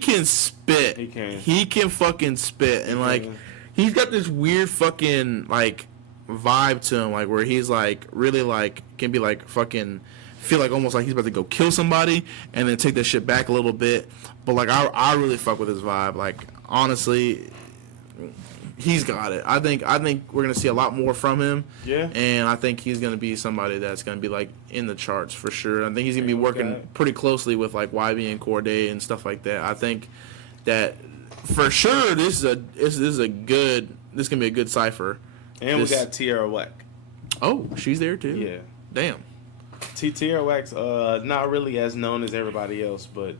can spit. He can fucking spit, and like he's got this weird fucking like vibe to him, like where he's like really like can be like fucking. Feel like almost like he's about to go kill somebody and then take that shit back a little bit, but like I really fuck with his vibe. Like honestly, he's got it. I think we're gonna see a lot more from him. Yeah. And I think he's gonna be somebody that's gonna be like in the charts for sure. I think he's gonna be working pretty closely with like YB and Cordae and stuff like that. I think that for sure this gonna be a good cipher. And we got Tierra Whack. Oh, she's there too. Yeah. Damn. Tierra Whack's not really as known as everybody else, but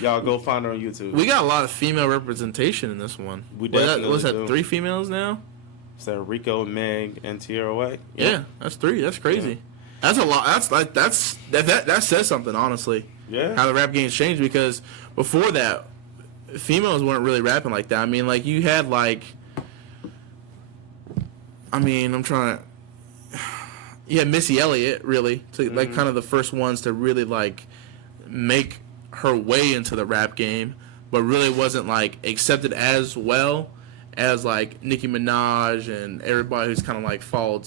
y'all go find her on YouTube. We got a lot of female representation in this one. We definitely what's that? 3 females now? Is that Rico, Meg, and Tierra Whack? Yeah, that's 3. That's crazy. That's a lot. That says something, honestly. Yeah. How the rap game's changed, because before that, females weren't really rapping like that. I mean, like, you had, like, you had Missy Elliott, really, to, like, kind of the first ones to really, like, make her way into the rap game, but really wasn't, like, accepted as well as, like, Nicki Minaj and everybody who's kind of, like, followed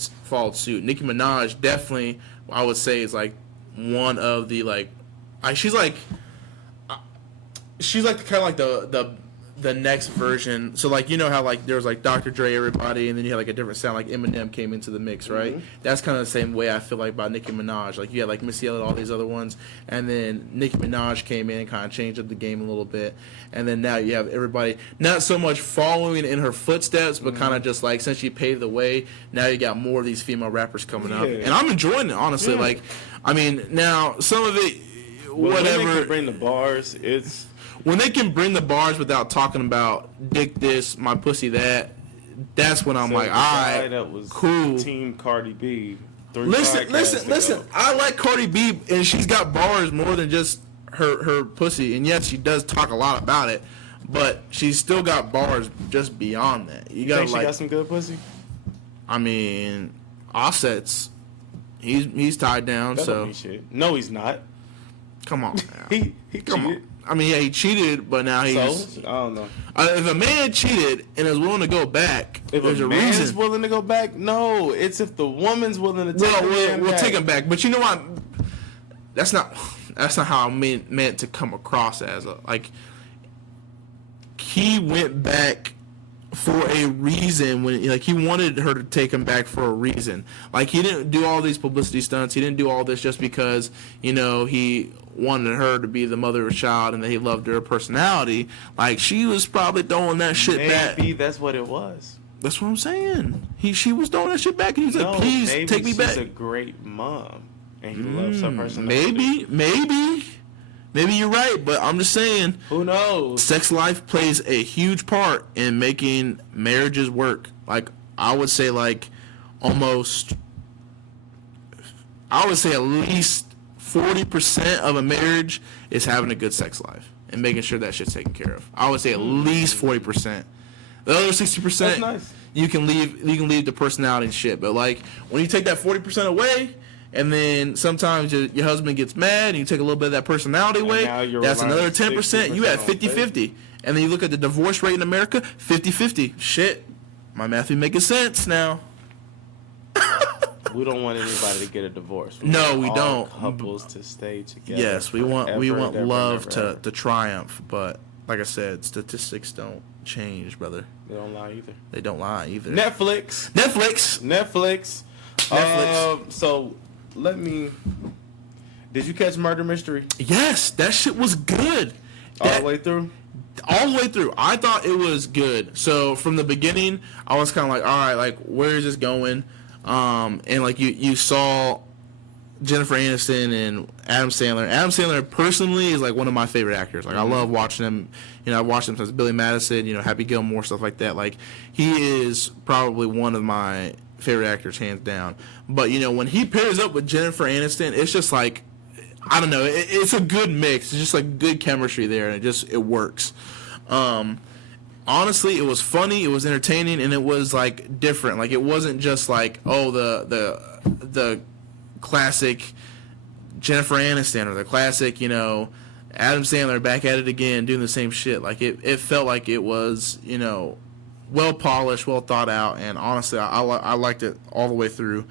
suit. Nicki Minaj definitely, I would say, is, like, one of the, like, she's like kind of like the next version. So, like, you know how, like, there was, like, Dr. Dre, everybody, and then you had, like, a different sound, like Eminem came into the mix, right? Mm-hmm. That's kind of the same way I feel like about Nicki Minaj. Like, you had, like, Missy Elliott, all these other ones, and then Nicki Minaj came in and kind of changed up the game a little bit, and then now you have everybody not so much following in her footsteps, but kind of just, like, since she paved the way, now you got more of these female rappers coming up, and I'm enjoying it, honestly. Like, I mean, now, some of it, whatever. When they can bring the bars, when they can bring the bars without talking about dick this, my pussy that, that's when I'm like, all right, that was cool. Team Cardi B. Listen. I like Cardi B, and she's got bars more than just her pussy. And yes, she does talk a lot about it, but she's still got bars just beyond that. You gotta, think she like, got some good pussy? I mean, Offset's he's tied down. That so don't mean shit. No, he's not. Come on, he come cheated. on. I mean, yeah, he cheated, but now he's. So, I don't know. If a man cheated and is willing to go back, there's a man's reason. willing to go back, no. It's if the woman's willing to take him back. We'll take him back. But you know what? That's not how I meant to come across as. Like, he went back for a reason. When, like, he wanted her to take him back for a reason. Like, he didn't do all these publicity stunts. He didn't do all this just because, you know, he wanted her to be the mother of a child and that he loved her personality. Like, she was probably throwing that shit back. Maybe that's what it was. That's what I'm saying. She was throwing that shit back, and he's like, please take me back. She's a great mom, and he loves her personality. Maybe you're right, but I'm just saying. Who knows? Sex life plays a huge part in making marriages work. Like, I would say, like, at least 40% of a marriage is having a good sex life and making sure that shit's taken care of. I would say at least 40%. The other 60%, that's nice. You can leave the personality and shit. But, like, when you take that 40% away, and then sometimes your husband gets mad and you take a little bit of that personality away, that's another 10%. You have 50-50. And then you look at the divorce rate in America, 50-50. Shit, my math be making sense now. We don't want anybody to get a divorce. We don't. Couples to stay together. Yes, we want love to triumph, but like I said, statistics don't change, brother. They don't lie either. Netflix. So did you catch Murder Mystery? Yes, that shit was good. All the way through? All the way through. I thought it was good. So from the beginning, I was kind of like, all right, like, where is this going? And like you saw Jennifer Aniston and Adam Sandler. Adam Sandler personally is like one of my favorite actors. Like, I love watching him. You know, I watched him since Billy Madison, you know, Happy Gilmore, stuff like that. Like, he is probably one of my favorite actors, hands down. But, you know, when he pairs up with Jennifer Aniston, it's just like, I don't know, it's a good mix. It's just like good chemistry there, and it works. Honestly, it was funny, it was entertaining, and it was like different. Like, it wasn't just like, oh, the classic Jennifer Aniston or the classic, you know, Adam Sandler back at it again doing the same shit. Like, it felt like it was, you know, well polished, well thought out, and honestly, I liked it all the way through.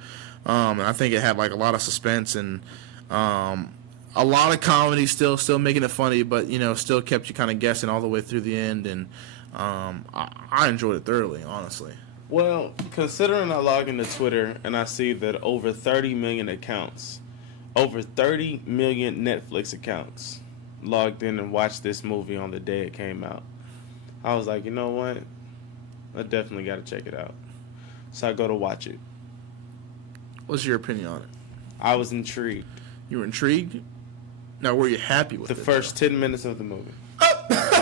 And I think it had like a lot of suspense and a lot of comedy, still making it funny, but, you know, still kept you kind of guessing all the way through the end. And I enjoyed it thoroughly, honestly. Well, considering I log into Twitter and I see that over 30 million accounts, over 30 million Netflix accounts logged in and watched this movie on the day it came out, I was like, you know what? I definitely got to check it out. So I go to watch it. What's your opinion on it? I was intrigued. You were intrigued? Now, were you happy with the first 10 minutes of the movie?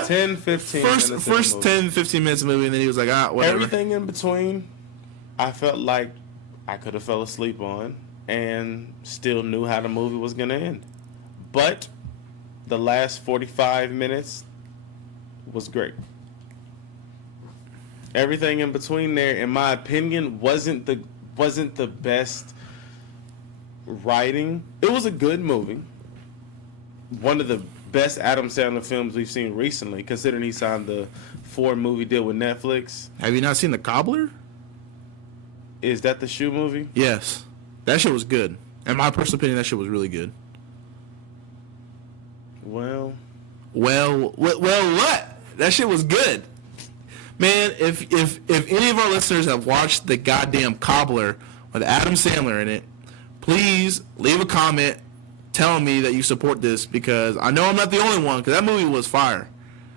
10, 15 minutes. First 10, 15 minutes of the movie, and then he was like, whatever. Everything in between, I felt like I could have fell asleep on. and still knew how the movie was going to end. But the last 45 minutes was great. Everything in between there, in my opinion, wasn't the best writing. It was a good movie. One of the best Adam Sandler films we've seen recently, considering he signed the 4-movie deal with Netflix. Have you not seen The Cobbler? Is that the shoe movie? Yes. That shit was good. In my personal opinion, that shit was really good. Well, what? That shit was good. Man, if any of our listeners have watched The goddamn Cobbler with Adam Sandler in it, please leave a comment telling me that you support this, because I know I'm not the only one, because that movie was fire.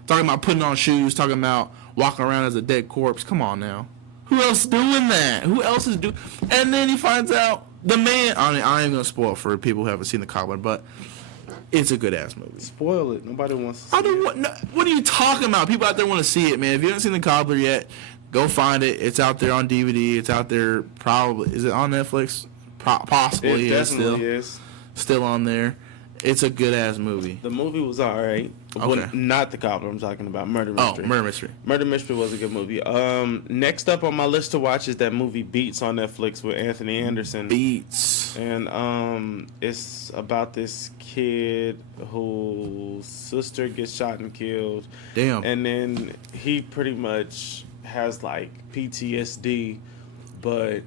Talking about putting on shoes, talking about walking around as a dead corpse. Come on now. Who else is doing that? Who else is doing... And then he finds out the man... I ain't going to spoil it for people who haven't seen The Cobbler, but it's a good-ass movie. spoil it. Nobody wants to see I don't want... No, what are you talking about? People out there want to see it, man. If you haven't seen The Cobbler yet, go find it. It's out there on DVD. It's out there probably... Is it on Netflix? Possibly. It definitely is. Still on there. It's a good-ass movie. The movie was alright. Okay. Well, not The Cobbler. I'm talking about Murder Mystery. Oh, Murder Mystery. Murder Mystery was a good movie. Next up on my list to watch is that movie Beats on Netflix with Anthony Anderson. Beats. And it's about this kid whose sister gets shot and killed. Damn. And then he pretty much has like PTSD, but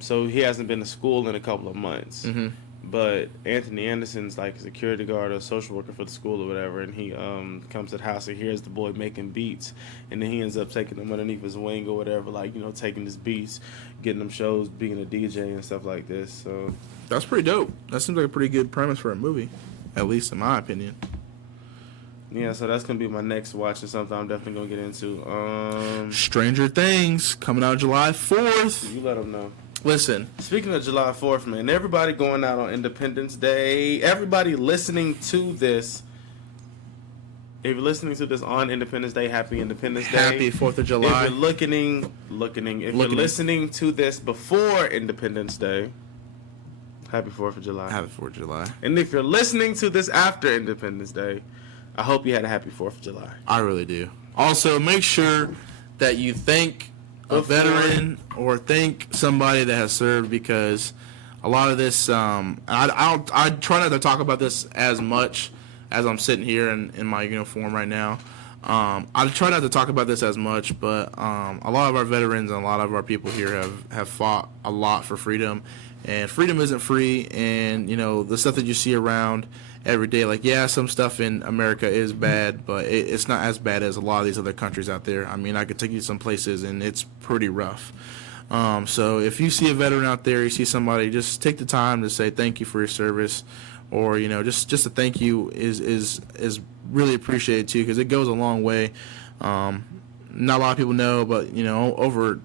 so he hasn't been to school in a couple of months. Mm-hmm. But Anthony Anderson's like a security guard or a social worker for the school or whatever, and he comes to the house and hears the boy making beats, and then he ends up taking them underneath his wing or whatever, like, you know, taking his beats, getting them shows, being a DJ and stuff like this. So That's pretty dope. That seems like a pretty good premise for a movie, at least in my opinion. yeah, so that's gonna be my next watch and something I'm definitely gonna get into. Stranger Things coming out July 4th. You let them know. Listen, Speaking of July 4th, man, everybody going out on Independence Day, everybody listening to this, if you're listening to this on Independence Day, happy Independence Day. happy 4th of July. If you're listening to this before Independence Day, happy 4th of July. Happy 4th of July. And if you're listening to this after Independence Day, I hope you had a happy 4th of July. I really do. Also, make sure that you thank a veteran or thank somebody that has served, because a lot of this, I try not to talk about this as much as I'm sitting here in my uniform right now. I try not to talk about this as much, but a lot of our veterans and a lot of our people here have fought a lot for freedom, and freedom isn't free. And you know, the stuff that you see around every day, like, yeah, some stuff in America is bad, but it's not as bad as a lot of these other countries out there. I mean, I could take you to some places and it's pretty rough. So if you see a veteran out there, you see somebody, just take the time to say thank you for your service, or, you know, just a thank you is really appreciated too, because it goes a long way. Not a lot of people know, but, you know, over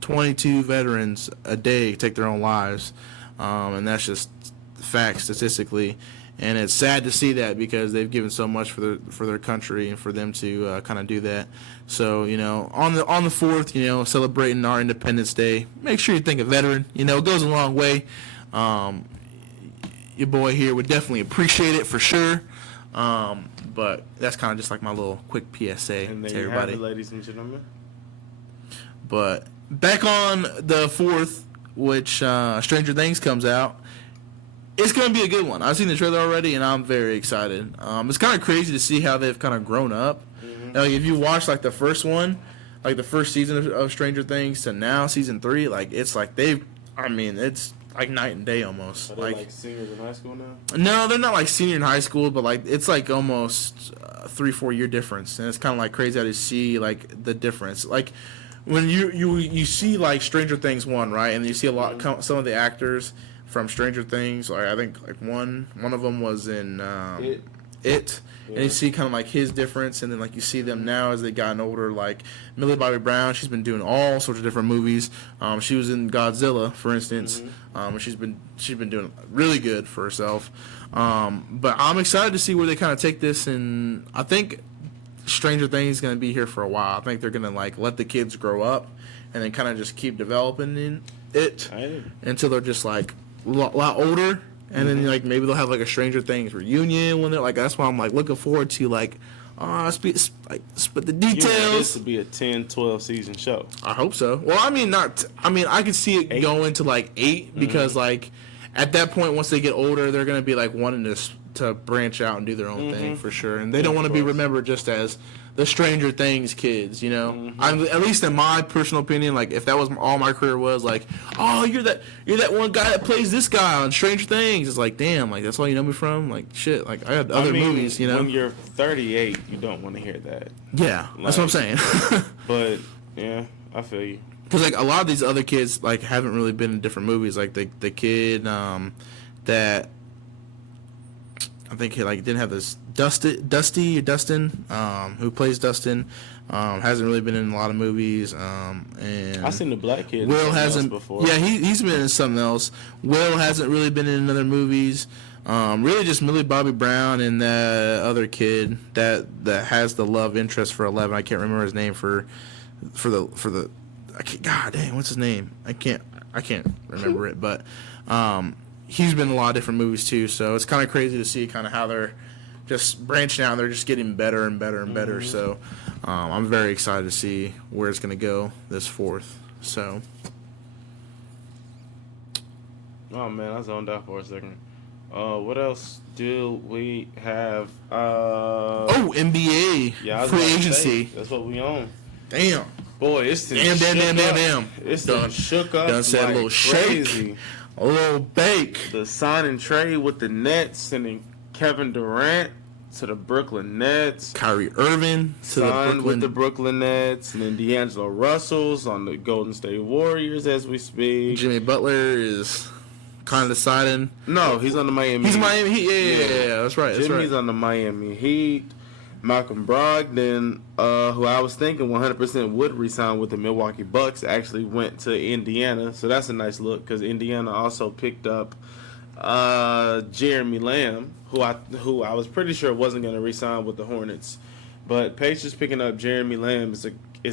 22 veterans a day take their own lives, and that's just facts statistically. And it's sad to see that, because they've given so much for their country, and for them to kind of do that. So, you know, on the 4th, you know, celebrating our Independence Day, make sure you think of veteran. You know, it goes a long way. Your boy here would definitely appreciate it for sure. But that's kind of just like my little quick PSA And there to you everybody. have it, ladies and gentlemen. But back on the 4th, which Stranger Things comes out. It's going to be a good one. I've seen the trailer already, and I'm very excited. It's kind of crazy to see how they've kind of grown up. Mm-hmm. Like, if you watch, like, the first one, like, the first season of Stranger Things to now, season 3, like, it's like it's like night and day almost. Are they like seniors in high school now? No, they're not like senior in high school, but like it's like almost 3-4 year difference, and it's kind of like crazy how to see like the difference. Like when you see like Stranger Things 1, right, and you see a lot some of the actors from Stranger Things. Like I think like one of them was in It. Yeah. And you see kind of like his difference, and then like you see them now as they've gotten older. Like Millie Bobby Brown, she's been doing all sorts of different movies. She was in Godzilla, for instance. She's been doing really good for herself. But I'm excited to see where they kind of take this, and I think Stranger Things is going to be here for a while. I think they're going to like let the kids grow up, and then kind of just keep developing in it until they're just like lot older, and then like maybe they'll have like a Stranger Things reunion when they're like. That's why I'm like looking forward to like. Split the details. You want this to be a 10, 12 season show. I hope so. Well, I mean, I could see it going to like 8 because like at that point, once they get older, they're gonna be like wanting to branch out and do their own thing for sure, and they don't want to be remembered just as the Stranger Things kids, you know. At least in my personal opinion, like if that was all my career was, like, oh, you're that one guy that plays this guy on Stranger Things. It's like, damn, like that's all you know me from, like shit. Like I had other movies, you know. When you're 38, you don't want to hear that. Yeah, that's what I'm saying. But yeah, I feel you. Because like a lot of these other kids like haven't really been in different movies. Like the kid that I think he like didn't have this Dustin, who plays Dustin, hasn't really been in a lot of movies. And I seen the black kid. Will hasn't before. Yeah, he's been in something else. Will hasn't really been in other movies. Really just Millie Bobby Brown and that other kid that has the love interest for 11. I can't remember his name for the. God dang, what's his name? I can't remember it, but he's been in a lot of different movies too. So it's kind of crazy to see kind of how they're just branching out. They're just getting better and better and better. So I'm very excited to see where it's going to go this 4th. So. Oh man, I zoned out for a second. What else do we have? NBA free agency. That's what we own. Damn. Boy, it's damn. It's done shook up. Done said like a little crazy. shake, a little bake. The sign and trade with the Nets, sending Kevin Durant to the Brooklyn Nets. Kyrie Irving to the Brooklyn Nets, and then D'Angelo Russell's on the Golden State Warriors as we speak. Jimmy Butler is kind of deciding. No, he's on the Miami. He's Miami Heat. Yeah, that's right. Jimmy's on the Miami Heat. Malcolm Brogdon, who I was thinking 100% would resign with the Milwaukee Bucks, actually went to Indiana. So that's a nice look because Indiana also picked up Jeremy Lamb, who I was pretty sure wasn't going to resign with the Hornets. But Pacers picking up Jeremy Lamb is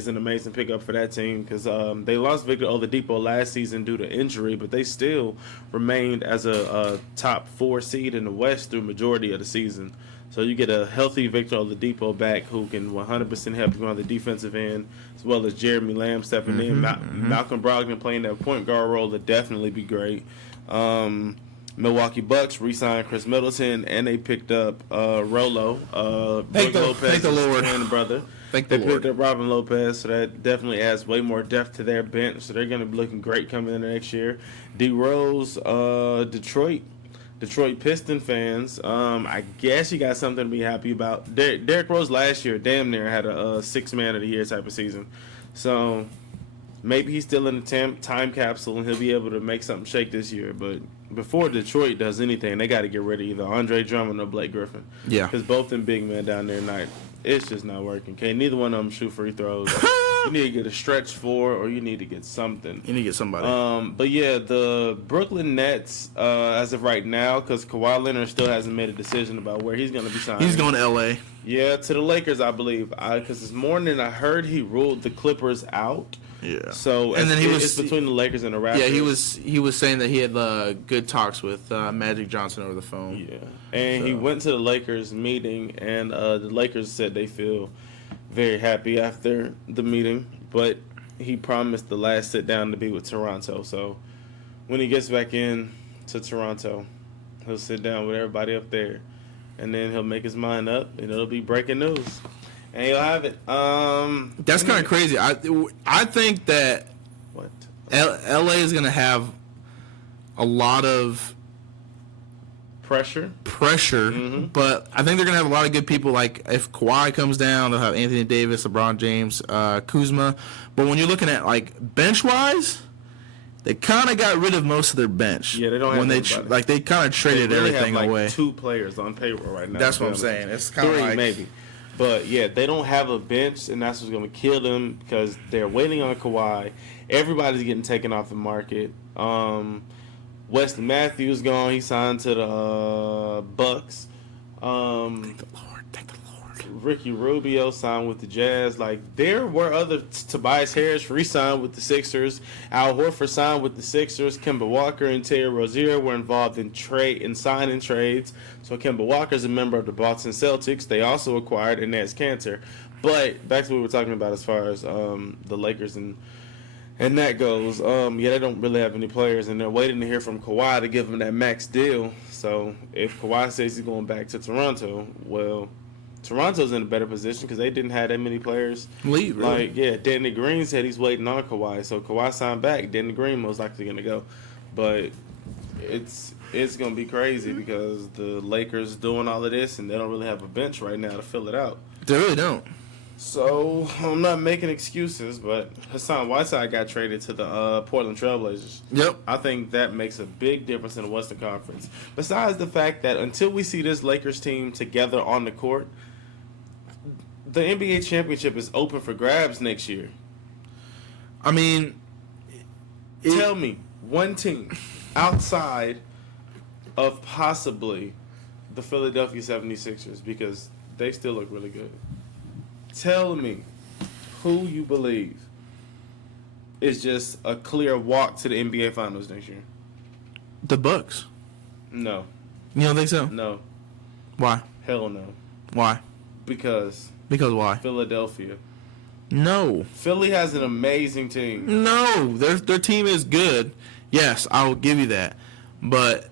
an amazing pickup for that team because they lost Victor Oladipo last season due to injury, but they still remained as a top 4 seed in the West through majority of the season. So you get a healthy Victor Oladipo back who can 100% help you on the defensive end, as well as Jeremy Lamb stepping in. Malcolm Brogdon playing that point guard role would definitely be great. Milwaukee Bucks re-signed Chris Middleton, and they picked up Rolo, Thank the Lord. twin brother. Thank the They Lord. picked up Robin Lopez, so that definitely adds way more depth to their bench. So they're going to be looking great coming in next year. D Rose, Detroit Piston fans, I guess you got something to be happy about. Derrick Rose last year damn near had a 6 man of the year type of season. So maybe he's still in the time capsule and he'll be able to make something shake this year. But before Detroit does anything, they got to get rid of either Andre Drummond or Blake Griffin. Yeah. Because both them big men down there tonight, it's just not working. Okay, neither one of them shoot free throws. You need to get a stretch 4 or you need to get something. You need to get somebody. But yeah, the Brooklyn Nets, as of right now, because Kawhi Leonard still hasn't made a decision about where he's going to be signing. He's going to L.A. Yeah, to the Lakers, I believe. Because this morning I heard he ruled the Clippers out. Yeah. So and then it's between the Lakers and the Raptors. Yeah, he was saying that he had good talks with Magic Johnson over the phone. Yeah, and he went to the Lakers meeting, and the Lakers said they feel very happy after the meeting, but he promised the last sit down to be with Toronto. So when he gets back in to Toronto, he'll sit down with everybody up there, and then he'll make his mind up, and it'll be breaking news. And he'll have it. That's kind of crazy. I think that What? LA is going to have a lot of Pressure. But I think they're going to have a lot of good people. Like if Kawhi comes down, they'll have Anthony Davis, LeBron James, Kuzma. But when you're looking at like bench wise, they kind of got rid of most of their bench. Yeah, they don't have anybody. They kind of traded They really everything have, like, away. 2 players on payroll right now. That's what I'm saying. It's kind of 3 like maybe. But yeah, they don't have a bench, and that's what's going to kill them because they're waiting on Kawhi. Everybody's getting taken off the market. Wesley Matthews gone. He signed to the Bucks. Thank the Lord. Ricky Rubio signed with the Jazz. Like, there were other Tobias Harris re-signed with the Sixers. Al Horford signed with the Sixers. Kemba Walker and Terry Rozier were involved in signing trades. So Kemba Walker is a member of the Boston Celtics. They also acquired Enes Kanter. But back to what we were talking about as far as the Lakers and that goes. They don't really have any players, and they're waiting to hear from Kawhi to give them that max deal. So if Kawhi says he's going back to Toronto, well, Toronto's in a better position because they didn't have that many players. Leave, really. Danny Green said he's waiting on Kawhi. So Kawhi signed back. Danny Green most likely going to go. But it's going to be crazy because the Lakers doing all of this, and they don't really have a bench right now to fill it out. They really don't. So, I'm not making excuses, but Hassan Whiteside got traded to the Portland Trailblazers. Yep. I think that makes a big difference in the Western Conference. Besides the fact that until we see this Lakers team together on the court, the NBA championship is open for grabs next year. I mean, Tell me one team outside of possibly the Philadelphia 76ers, because they still look really good. Tell me who you believe is just a clear walk to the NBA Finals next year. the Bucks. No. You don't think so? No. Why? Hell no. Why? Because why? Philadelphia. No. Philly has an amazing team. No. Their team is good. Yes, I will give you that. But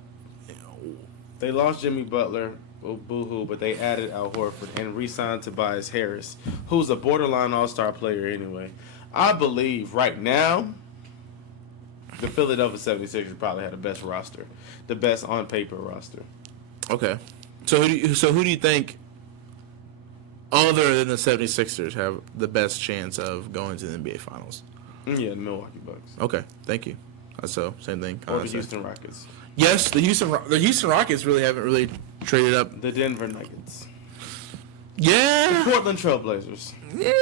They lost Jimmy Butler, boo-hoo, but they added Al Horford and re-signed Tobias Harris, who's a borderline all-star player anyway. I believe right now the Philadelphia 76ers probably had the best roster, the best on-paper roster. okay. So who do you think other than the 76ers have the best chance of going to the NBA Finals? Yeah, the Milwaukee Bucks. Okay, thank you. So same thing. Or the Houston Rockets. Yes, the Houston Rockets really haven't traded up. The Denver Nuggets. Yeah. The Portland Trailblazers. Yeah.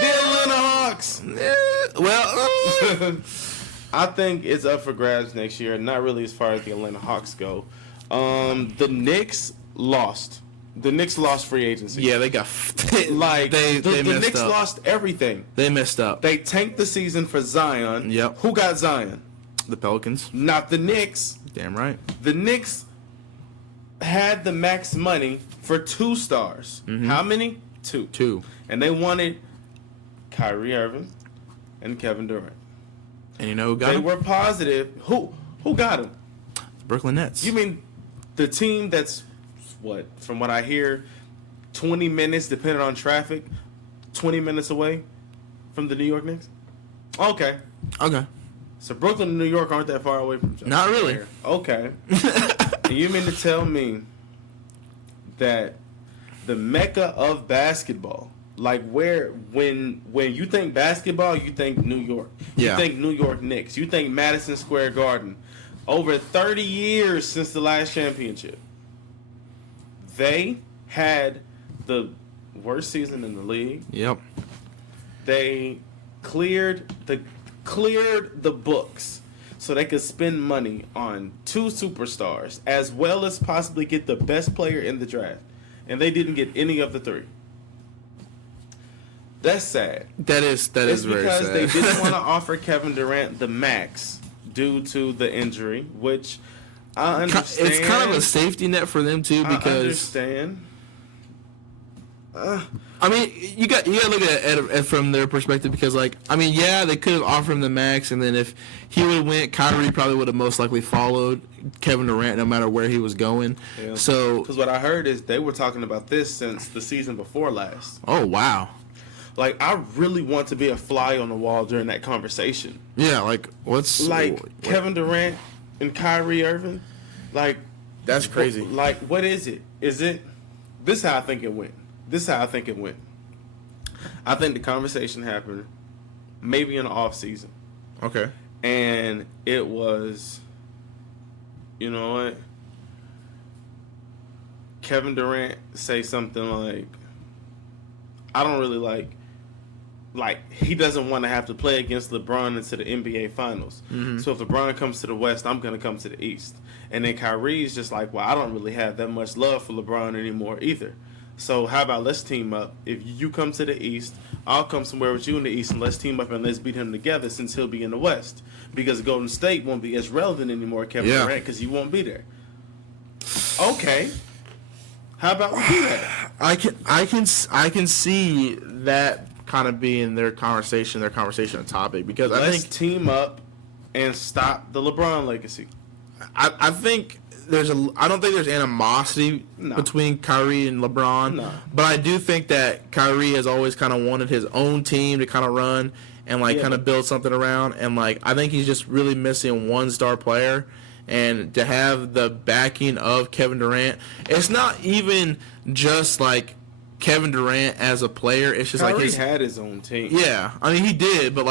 The Atlanta Hawks. Yeah. Well, I think it's up for grabs next year. Not really as far as the Atlanta Hawks go. The Knicks lost. The Knicks lost free agency. yeah, they got They messed Knicks up. lost everything. They messed up. They tanked the season for Zion. Yep. Who got Zion? The Pelicans. Not the Knicks. Damn right. The Knicks had the max money for 2 stars. Mm-hmm. How many? 2. 2. And they wanted Kyrie Irving and Kevin Durant. And you know who got They him? were positive. Who got him? The Brooklyn Nets. You mean the team that's, what, from what I hear, 20 minutes, depending on traffic, 20 minutes away from the New York Knicks? Okay. Okay. So Brooklyn and New York aren't that far away from each other. Not really. Okay. And you mean to tell me that the mecca of basketball, like when you think basketball, you think New York. Yeah. You think New York Knicks. You think Madison Square Garden. Over 30 years since the last championship, they had the worst season in the league. Yep. They cleared the books so they could spend money on 2 superstars as well as possibly get the best player in the draft. And they didn't get any of the 3. That's sad. That is very sad. It's because they didn't want to offer Kevin Durant the max due to the injury, which I understand. It's kind of a safety net for them too, because I understand. I mean, you got to look at it from their perspective, because, like, I mean, yeah, they could have offered him the max, and then if he would have went, Kyrie probably would have most likely followed Kevin Durant no matter where he was going. Yeah. So, Because what I heard is they were talking about this since the season before last. oh wow, Like, I really want to be a fly on the wall during that conversation. yeah, like Kevin Durant and Kyrie Irving, like, that's crazy. Like, what is it? Is it? This is how I think it went. I think the conversation happened maybe in the off season, Okay. and it was, you know what? Kevin Durant say something like, I don't really like he doesn't want to have to play against LeBron into the NBA Finals. Mm-hmm. So if LeBron comes to the West, I'm going to come to the East. And then Kyrie's just like, well, I don't really have that much love for LeBron anymore either. So how about let's team up? If you come to the East, I'll come somewhere with you in the East, and let's team up and let's beat him together since he'll be in the West. Because Golden State won't be as relevant anymore, Kevin Durant, because he won't be there. Okay. How about we do that? I can see that kind of being their conversation topic, because Let's I think team up and stop the LeBron legacy. I think I don't think there's animosity between Kyrie and LeBron. No. But I do think that Kyrie has always kind of wanted his own team to kind of run and kind of build something around, and I think he's just really missing one star player. And to have the backing of Kevin Durant, it's not even just Kevin Durant as a player. It's just Kyrie had his own team. Yeah, I mean he did, but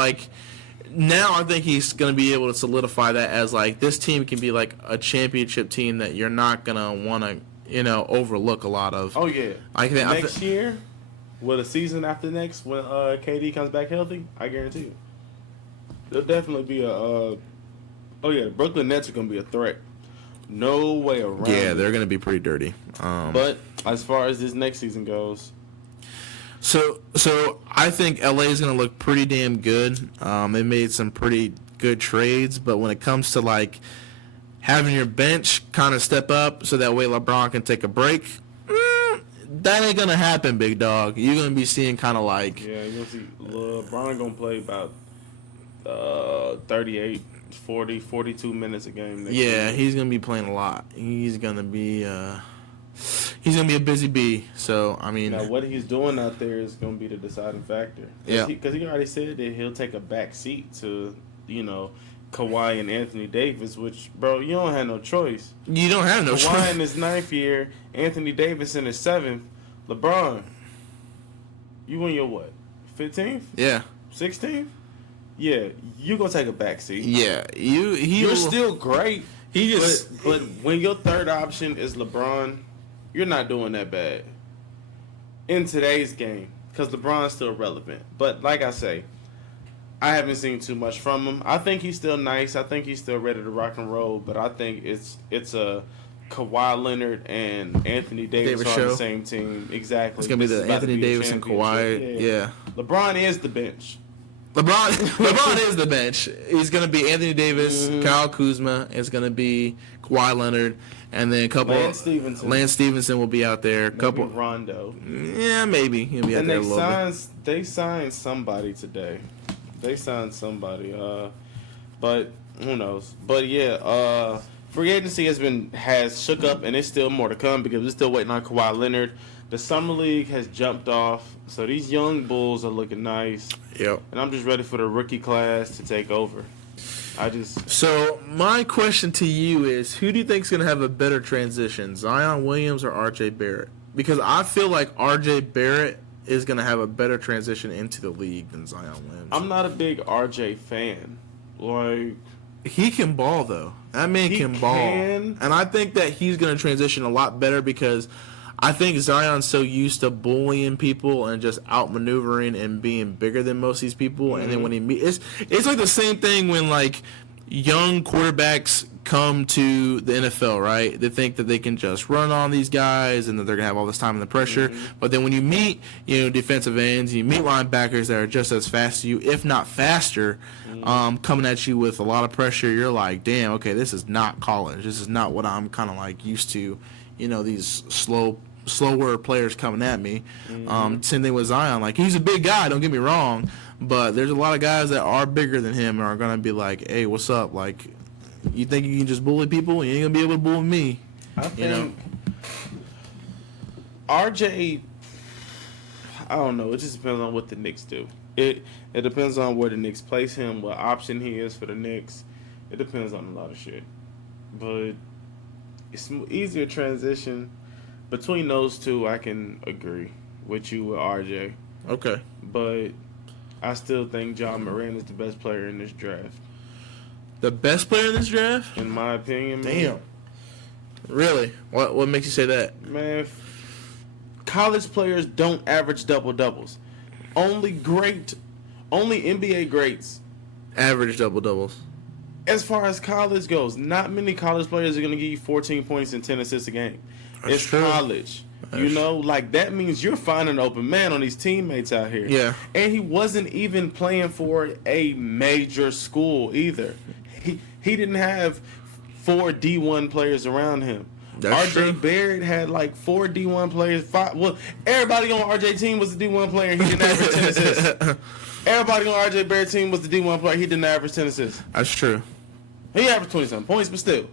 now I think he's going to be able to solidify that as this team can be a championship team that you're not going to want to overlook a lot of. Oh yeah. Next year, well, the season after next, when KD comes back healthy, I guarantee you, there'll definitely be a. Oh yeah, the Brooklyn Nets are going to be a threat. No way around. Yeah, they're going to be pretty dirty. But as far as this next season goes, so I think LA is going to look pretty damn good. They made some pretty good trades, but when it comes to having your bench kind of step up so that way LeBron can take a break, that ain't going to happen, big dog. You're going to be seeing kind of yeah, you're going to see LeBron going to play about 38. 40, 42 minutes a game. He's gonna be playing a lot. He's gonna be a busy bee. So I mean, now what he's doing out there is gonna be the deciding factor. Because he already said that he'll take a back seat to Kawhi and Anthony Davis. Which, bro, you don't have no choice. You don't have no choice. Kawhi in his 9th year, Anthony Davis in his 7th. LeBron, you in your what? 15th? Yeah. 16th? Yeah, you gonna take a backseat. Yeah, you're still great. But when your third option is LeBron, you're not doing that bad in today's game because LeBron's still relevant. But like I say, I haven't seen too much from him. I think he's still nice. I think he's still ready to rock and roll. But I think it's a Kawhi Leonard and Anthony Davis on the same team. Exactly. It's gonna be the Anthony Davis and Kawhi. Yeah. LeBron is the bench. LeBron is the bench. He's going to be Anthony Davis, Kyle Kuzma. It's going to be Kawhi Leonard, and then a couple. Lance Stevenson will be out there. Rondo. Yeah, maybe he'll be out there a little bit. They signed somebody today. They signed somebody. But who knows? But yeah, free agency has shook up, and it's still more to come because we're still waiting on Kawhi Leonard. The summer league has jumped off, so these young Bulls are looking nice. Yep. And I'm just ready for the rookie class to take over. So my question to you is, who do you think is going to have a better transition, Zion Williams or R.J. Barrett? Because I feel like R.J. Barrett is going to have a better transition into the league than Zion Williams. I'm not a big R.J. fan. He can ball, though. That man can ball. And I think that he's going to transition a lot better because I think Zion's so used to bullying people and just outmaneuvering and being bigger than most of these people. Mm-hmm. And then when he meets, it's like the same thing when young quarterbacks come to the NFL, right? They think that they can just run on these guys and that they're gonna have all this time and the pressure. Mm-hmm. But then when you meet, defensive ends, you meet linebackers that are just as fast as you, if not faster, coming at you with a lot of pressure. You're like, damn, okay, this is not college. This is not what I'm kind of used to. These slower players coming at me. Mm-hmm. Same thing with Zion. He's a big guy, don't get me wrong, but there's a lot of guys that are bigger than him and are going to be like, hey, what's up? You think you can just bully people? You ain't going to be able to bully me. I think RJ, I don't know. It just depends on what the Knicks do. It depends on where the Knicks place him, what option he is for the Knicks. It depends on a lot of shit. But it's easier transition between those two. I can agree with you with RJ. Okay, but I still think John Moran is the best player in this draft. The best player in this draft, in my opinion. Damn. Really? What makes you say that? Man, college players don't average double doubles. Only NBA greats average double doubles. As far as college goes, not many college players are going to give you 14 points and 10 assists a game. It's true. college. You know, like that means you're finding an open man on these teammates out here. Yeah. And he wasn't even playing for a major school either. He didn't have 4 D1 players around him. That's RJ true. Barrett had like 4 D1 players. 5. Well, everybody on RJ team was a D1 player. He didn't average 10 assists. Everybody on RJ Barrett team was the D1 player. He didn't average 10 assists. That's true. He averaged 20-something points, but still.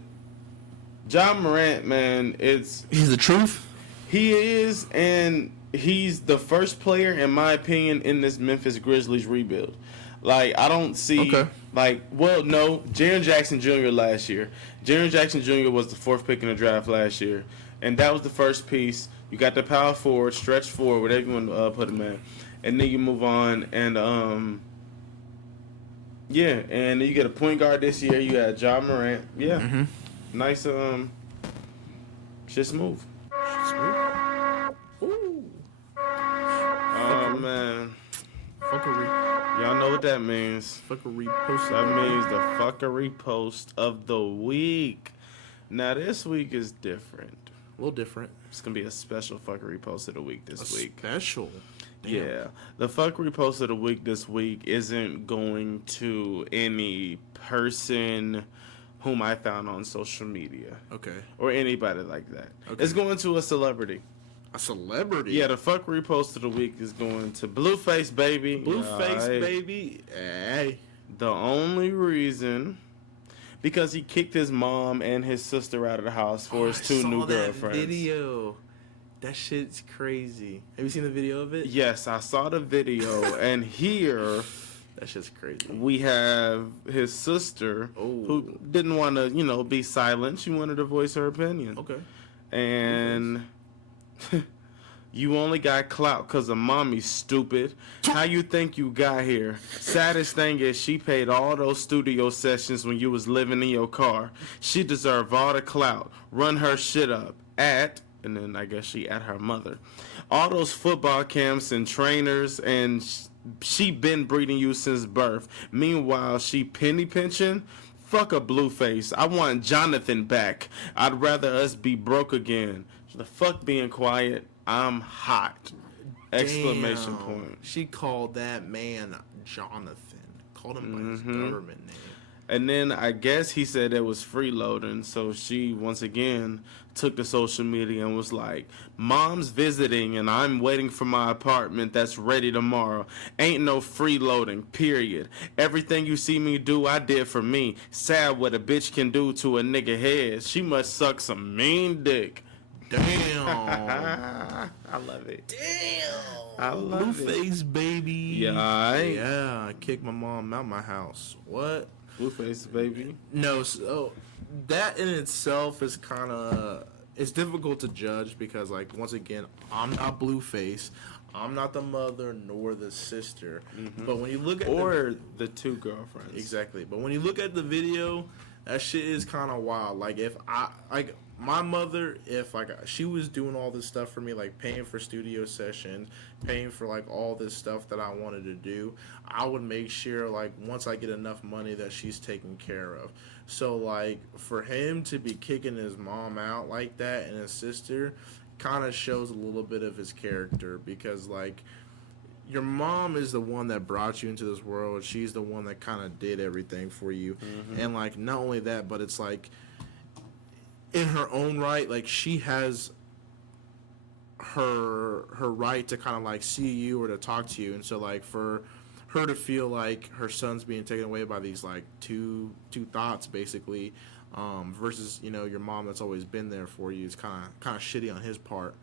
John Morant, man, He's the truth. he is, and he's the first player, in my opinion, in this Memphis Grizzlies rebuild. Like, I don't see, Okay. no, Jaren Jackson Jr. last year. Jaren Jackson Jr. was the 4th pick in the draft last year, and that was the first piece. You got the power forward, stretch forward, whatever you want to put him in, and then you move on, and and then you get a point guard this year. You had John Morant, nice, shit smooth. Ooh. Oh man, Fuckery. y'all know what that means. Fuckery post. That means the fuckery post of the week. Now this week is different. A little different. It's gonna be a special fuckery post of the week this week. Special. Damn. Yeah, the fuckery post of the week this week isn't going to any person whom I found on social media Okay. or anybody like that. Okay. It's going to a celebrity. A celebrity. Yeah, the fuckery post of the week is going to Blueface, baby. Blueface, Alright. baby. Hey. The only reason, because he kicked his mom and his sister out of the house for his 2 new girlfriends. Video. That shit's crazy. Have you seen the video of it? Yes, I saw the video, and here That shit's crazy. we have his sister who didn't want to, be silent. She wanted to voice her opinion. Okay. And you only got clout because of mommy, stupid. How you think you got here? Saddest thing is she paid all those studio sessions when you was living in your car. She deserved all the clout. Run her shit up at, and then I guess she at her mother. All those football camps and trainers, and she been breeding you since birth. Meanwhile, she penny pinching. Fuck a Blueface. I want Jonathan back. I'd rather us be broke again. The fuck being quiet. I'm hot. Exclamation Damn. point. She called that man Jonathan. Called him by his government name. And then I guess he said it was freeloading, so she once again took to social media and was like, "Mom's visiting and I'm waiting for my apartment that's ready tomorrow. Ain't no freeloading, period. Everything you see me do, I did for me. Sad what a bitch can do to a nigga head. She must suck some mean dick." Damn. I love it. Damn. I love it. Blueface, baby. Yeah, aight. Yeah, I kicked my mom out my house. What? Blueface, baby. No, so that in itself is kind of, it's difficult to judge because, like, once again, I'm not Blueface. I'm not the mother nor the sister. But when you look at Or the 2 girlfriends. exactly, but when you look at the video, that shit is kind of wild. Like, if I, like, my mother, if, like, she was doing all this stuff for me, like, paying for studio sessions, paying for, like, all this stuff that I wanted to do, I would make sure, like, once I get enough money that she's taken care of. So, like, for him to be kicking his mom out like that and his sister kind of shows a little bit of his character because, like, your mom is the one that brought you into this world. She's the one that kind of did everything for you. And, like, not only that, but it's like, in her own right, like, she has her right to kind of, like, see you or to talk to you. And so, like, for her to feel like her son's being taken away by these, like, two thoughts, basically, versus, your mom that's always been there for you, is kind of shitty on his part.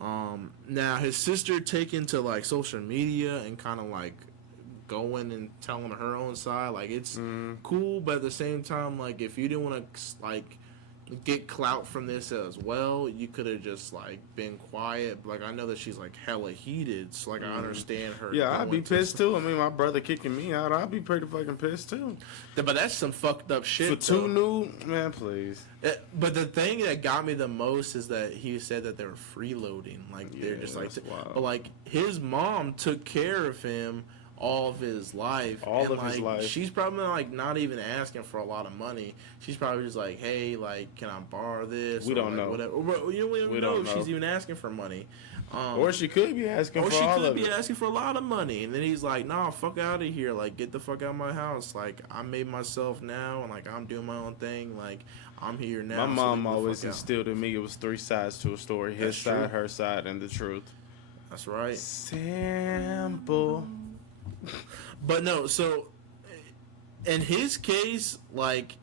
Now, his sister taking to, like, social media and kind of, like, going and telling her own side, like, it's cool, but at the same time, like, if you didn't want to, like, get clout from this as well, you could have just, like, been quiet. Like, I know that she's, like, hella heated, so, like, I understand her. Yeah, I'd be pissed too. I mean, my brother kicking me out, I'd be pretty fucking pissed too. But that's some fucked up shit. For 2 new, man, please. But the thing that got me the most is that he said that they were freeloading. Like, they're just like, that's wild. but, like, his mom took care of him all of his life. All of his life. She's probably like not even asking for a lot of money. She's probably just like, hey, like, can I borrow this? We don't know. Whatever. We don't know if she's even asking for money. Or she could be asking for all of it. Or she could be asking for a lot of money. And then he's like, nah, fuck out of here. Like, get the fuck out of my house. Like, I made myself now, and, like, I'm doing my own thing. Like, I'm here now. My mom always instilled in me it was 3 sides to a story. His side, her side, and the truth. That's right. Simple. But no, so in his case, like,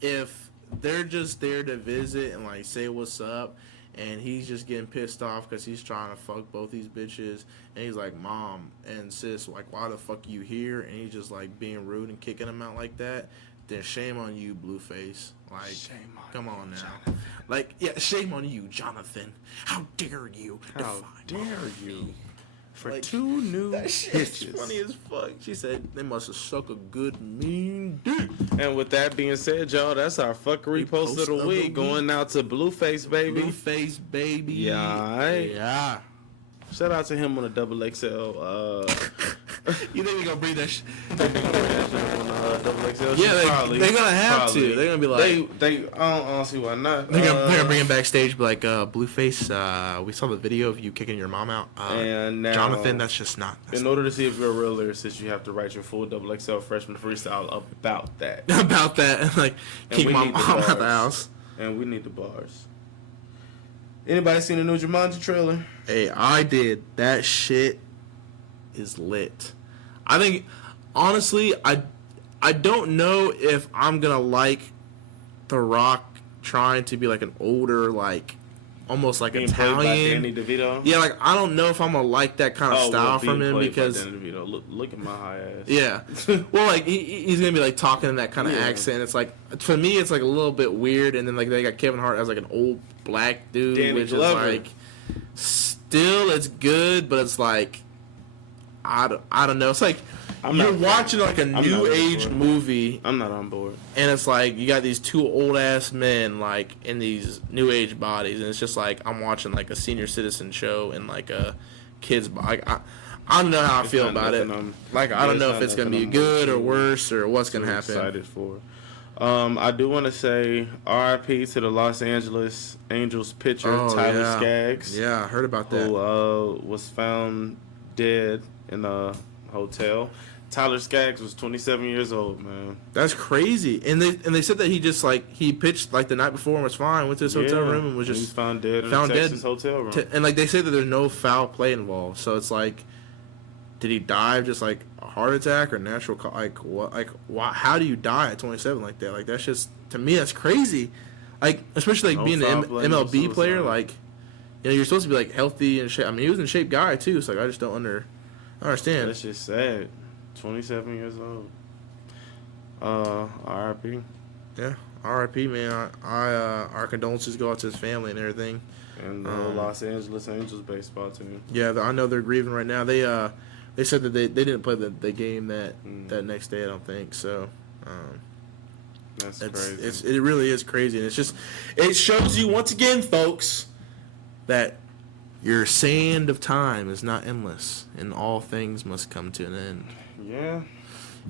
if they're just there to visit and, like, say what's up, and he's just getting pissed off because he's trying to fuck both these bitches, and he's like, mom and sis, like, why the fuck are you here? And he's just, like, being rude and kicking him out like that, then shame on you, Blueface. Like, come on now. Jonathan. Like, yeah, shame on you, Jonathan. How dare you? How dare you? For like, 2 new that shit's bitches. funny as fuck. She said they must have sucked a good mean dick. And with that being said, y'all, that's our fuckery post of the week. Going out to Blueface, baby. Blueface, baby. Yeah, right? Yeah. Shout out to him on the XXL. You think we gonna bring that shit? XXL. Yeah, they're gonna have to. They're gonna be like, I don't see why not. They're gonna bring him backstage, be like, Blueface, we saw the video of you kicking your mom out. And now, Jonathan, that's just not. In order to see if you're a real lyricist, you have to write your full XXL freshman freestyle about that. About that, and like, kick my mom out of the house. And we need the bars. Anybody seen the new JUMANJI trailer? Hey, I did. That shit is lit. I think, honestly, I don't know if I'm gonna like The Rock trying to be like an older, like, almost like being Italian. Danny DeVito. Yeah, like, I don't know if I'm gonna like that kind of style from him because Danny DeVito. Look at my high ass. Yeah. Well, like, he's gonna be like talking in that kind of accent. It's like, for me, it's like a little bit weird. And then like they got Kevin Hart as like an old black dude, Danny which Glover. is like, still it's good, but it's like, I don't know. It's like you're watching like a new age movie. I'm not on board. And it's like you got these 2 old ass men like in these new age bodies, and it's just like I'm watching like a senior citizen show in like a kid's body. I don't know how I feel about it. Like, I don't know if it's gonna be good or worse or what's gonna happen. Excited for. I do want to say R.I.P to the Los Angeles Angels pitcher Tyler Skaggs. Yeah, I heard about that. Who was found dead in a hotel. Tyler Skaggs was 27 years old, man. That's crazy. And they said that he just like he pitched like the night before and was fine. Went to his hotel room and was just he's found dead in a Texas hotel room. And like they say that there's no foul play involved. So it's like, did he die of just like a heart attack or natural? Like what? Like why? How do you die at 27 like that? Like that's just, to me, that's crazy. Like especially like being an MLB player. Like, you know, you're supposed to be like healthy and shape. I mean, he was in shape guy too. So like I just don't understand. That's just sad. 27 years old. R.I.P. Yeah, R.I.P. man. Our condolences go out to his family and everything. And the Los Angeles Angels baseball team. Yeah, I know they're grieving right now. They said that they didn't play the game that next day. I don't think so. That's crazy. It really is crazy, and it shows you once again, folks, that your sand of time is not endless, and all things must come to an end. Yeah.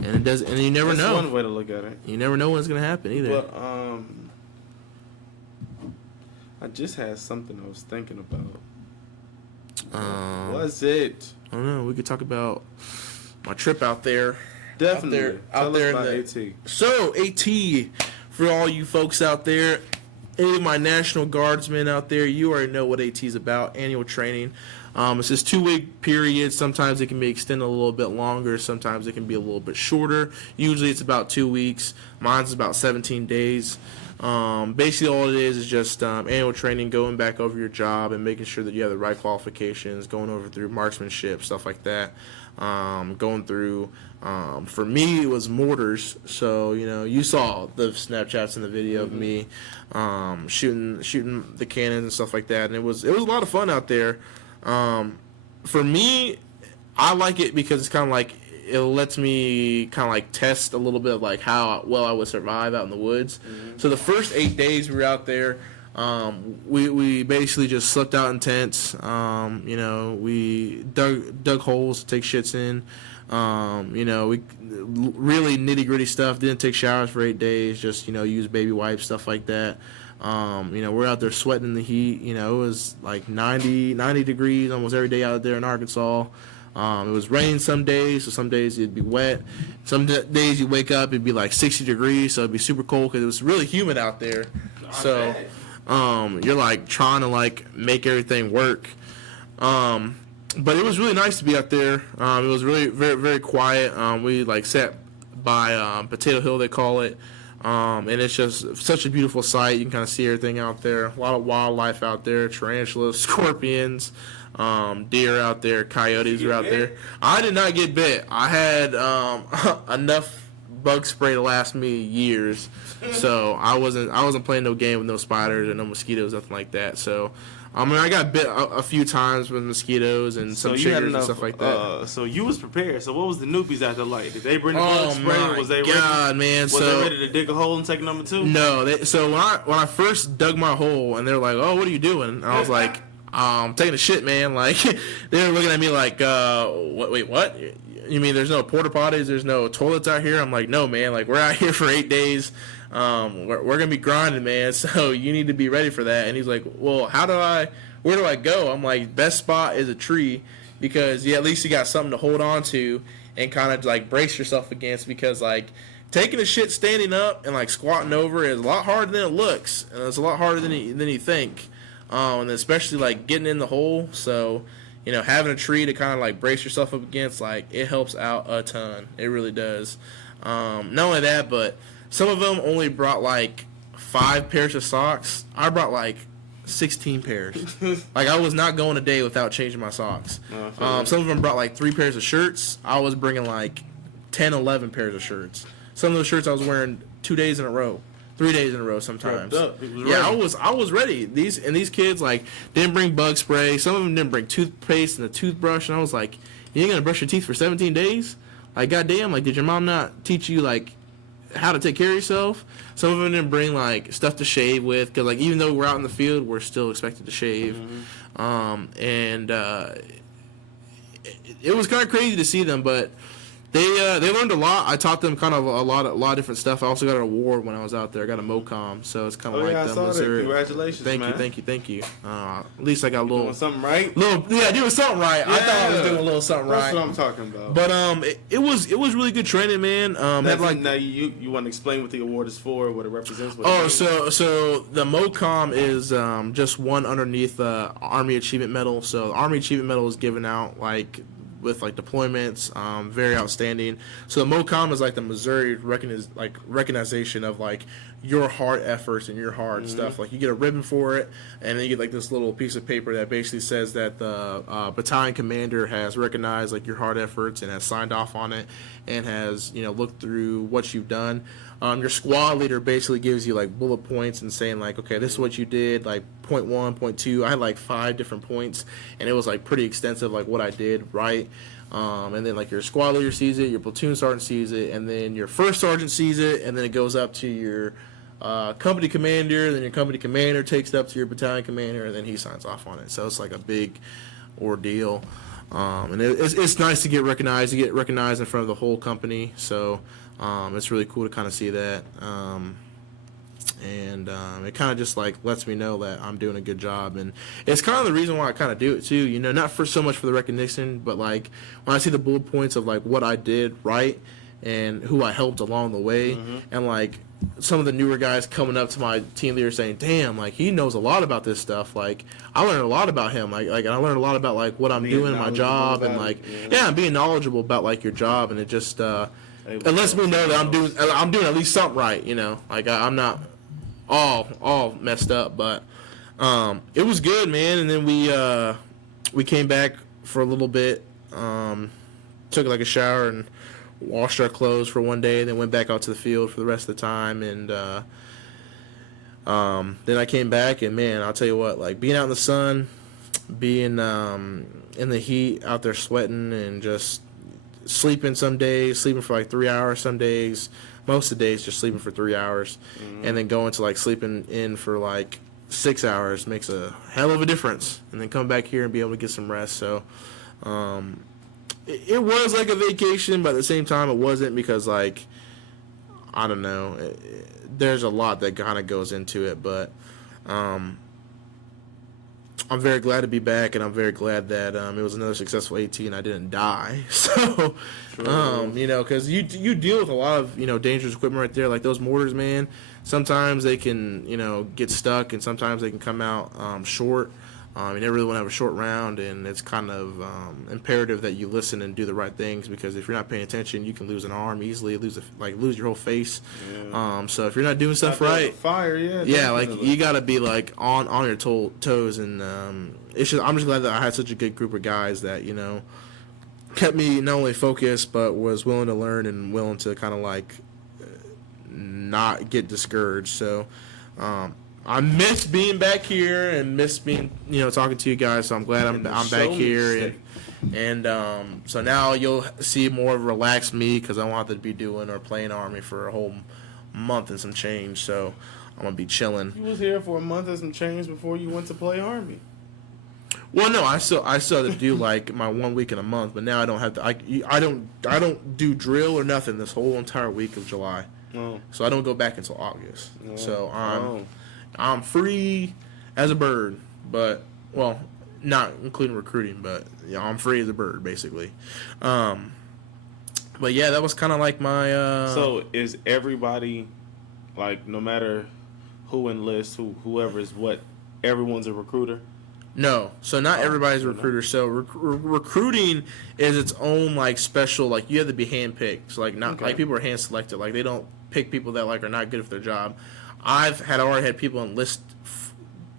And it does, and you never know. That's one way to look at it. You never know when it's gonna happen either. But I just had something I was thinking about. What's it? I don't know. We could talk about my trip out there. Definitely. Out there about in AT. So AT, for all you folks out there, any of my National Guardsmen out there, you already know what AT is about. Annual training. It's this 2-week period. Sometimes it can be extended a little bit longer. Sometimes it can be a little bit shorter. Usually it's about 2 weeks. Mine's about 17 days. Basically all it is just annual training, going back over your job and making sure that you have the right qualifications, going over through marksmanship, stuff like that. Going through, for me, it was mortars. So, you know, you saw the Snapchats in the video of me shooting the cannons and stuff like that. And it was a lot of fun out there. For me, I like it because it's kind of like, it lets me kind of like test a little bit of like how well I would survive out in the woods. Mm-hmm. So the first 8 days we were out there, we basically just slept out in tents. You know, we dug holes to take shits in. You know, we really nitty gritty stuff. Didn't take showers for 8 days. Just, you know, use baby wipes, stuff like that. You know, we're out there sweating in the heat. You know, it was like 90 degrees almost every day out there in Arkansas. It was raining some days, so some days it'd be wet. Some days you wake up, it'd be like 60 degrees, so it'd be super cold because it was really humid out there. So, you're like trying to like make everything work. But it was really nice to be out there. It was really very, very quiet. We like sat by Potato Hill, they call it. And it's just such a beautiful sight. You can kind of see everything out there. A lot of wildlife out there, tarantulas, scorpions, deer out there, coyotes are out there. I did not get bit. I had enough bug spray to last me years, so I wasn't playing no game with no spiders or no mosquitoes, nothing like that. So I mean, I got bit a few times with mosquitoes and some chiggers and stuff like that. So you was prepared. So what was the newbies out there like? Did they bring the bug spray? Was they God, ready? Man! Was they ready to dig a hole and take number 2? No. So when I first dug my hole and they're like, "Oh, what are you doing?" And I was like, "I'm taking a shit, man." Like they were looking at me like, "Wait, what? You mean there's no porta potties? There's no toilets out here?" I'm like, "No, man. Like we're out here for 8 days. We're gonna be grinding, man. So you need to be ready for that." And he's like, "Well, where do I go?" I'm like, "Best spot is a tree because at least you got something to hold on to and kind of like brace yourself against, because like taking a shit standing up and like squatting over is a lot harder than it looks, and it's a lot harder than you think, and especially like getting in the hole. So, you know, having a tree to kind of like brace yourself up against, like it helps out a ton. It really does. Not only that, but some of them only brought like 5 pairs of socks. I brought like 16 pairs. Like I was not going a day without changing my socks. Some of them brought like 3 pairs of shirts. I was bringing like 10, 11 pairs of shirts. Some of those shirts I was wearing 2 days in a row, 3 days in a row sometimes. Yeah, I was ready. These kids like didn't bring bug spray. Some of them didn't bring toothpaste and a toothbrush. And I was like, "You ain't gonna brush your teeth for 17 days? Like goddamn! Like did your mom not teach you like how to take care of yourself?" Some of them didn't bring like stuff to shave with, because like even though we're out in the field, we're still expected to shave. It was kind of crazy to see them, but they learned a lot. I taught them kind of a lot of different stuff. I also got an award when I was out there. I got a MOCOM, so it's kind of like the Missouri. Congratulations, man. Thank you. At least I got a little doing something right. Doing something right. Yeah. I thought I was doing a little something right. That's what I'm talking about. But it was really good training, man. Now you want to explain what the award is for, what it represents? So the MOCOM is just one underneath the Army Achievement Medal. So the Army Achievement Medal is given out like with like deployments, very outstanding. So the MOCOM is like the Missouri recognition of like your hard efforts and your hard stuff. Like you get a ribbon for it, and then you get like this little piece of paper that basically says that the battalion commander has recognized like your hard efforts and has signed off on it and has, you know, looked through what you've done. Your squad leader basically gives you like bullet points and saying like, okay, this is what you did, like point 1, point 2. I had like 5 different points, and it was like pretty extensive, like what I did right. And then like your squad leader sees it, your platoon sergeant sees it, and then your first sergeant sees it, and then it goes up to your company commander. Then your company commander takes it up to your battalion commander, and then he signs off on it. So it's like a big ordeal. And it's nice to get recognized in front of the whole company. So it's really cool to kind of see that. And it kind of just like lets me know that I'm doing a good job, and it's kind of the reason why I kind of do it too. You know, not for so much for the recognition, but like when I see the bullet points of like what I did right and who I helped along the way, and like some of the newer guys coming up to my team leader saying, "Damn, like he knows a lot about this stuff. Like I learned a lot about him. Like I learned a lot about like what I'm doing in my job, and like being knowledgeable about like your job, and it just it lets me know that I'm doing at least something right. You know, like I'm not all messed up, but it was good, man. And then we came back for a little bit, took like a shower and washed our clothes for one day, and then went back out to the field for the rest of the time. And then I came back, and man, I'll tell you what, like being out in the sun, being in the heat, out there sweating, and just sleeping some days, sleeping for like 3 hours some days, most of the days just sleeping for 3 hours, and then going to like sleeping in for like 6 hours makes a hell of a difference. And then come back here and be able to get some rest. So it was like a vacation, but at the same time it wasn't, because like, I don't know, there's a lot that kind of goes into it, but I'm very glad to be back, and I'm very glad that it was another successful 18. I didn't die. So, you know, because you deal with a lot of, you know, dangerous equipment right there. Like those mortars, man, sometimes they can, you know, get stuck, and sometimes they can come out short. You never really want to have a short round, and it's kind of imperative that you listen and do the right things, because if you're not paying attention, you can lose an arm easily, lose your whole face. Yeah. So if you're not doing stuff right, fire, like you gotta be like on your toes, and it's just, I'm just glad that I had such a good group of guys that, you know, kept me not only focused but was willing to learn and willing to kind of like not get discouraged. So. I miss being back here and miss being, you know, talking to you guys. So I'm glad I'm back here, and so now you'll see more relaxed me, because I won't have to be doing or playing Army for a whole month and some change. So I'm gonna be chilling. You was here for a month and some change before you went to play Army. Well, no, I still have to do like my 1 week in a month, but now I don't have to. I don't do drill or nothing this whole entire week of July. Oh. So I don't go back until August. Oh. So I'm free as a bird, but, well, not including recruiting, but, you know, I'm free as a bird, basically. But, yeah, that was kind of like my... So, is everybody, like, no matter who enlists, whoever is what, everyone's a recruiter? No. So, not everybody's a recruiter. So, recruiting is its own, like, special, like, you have to be hand-picked. So, like, like, people are hand-selected. Like, they don't pick people that, like, are not good for their job. I've already had people enlist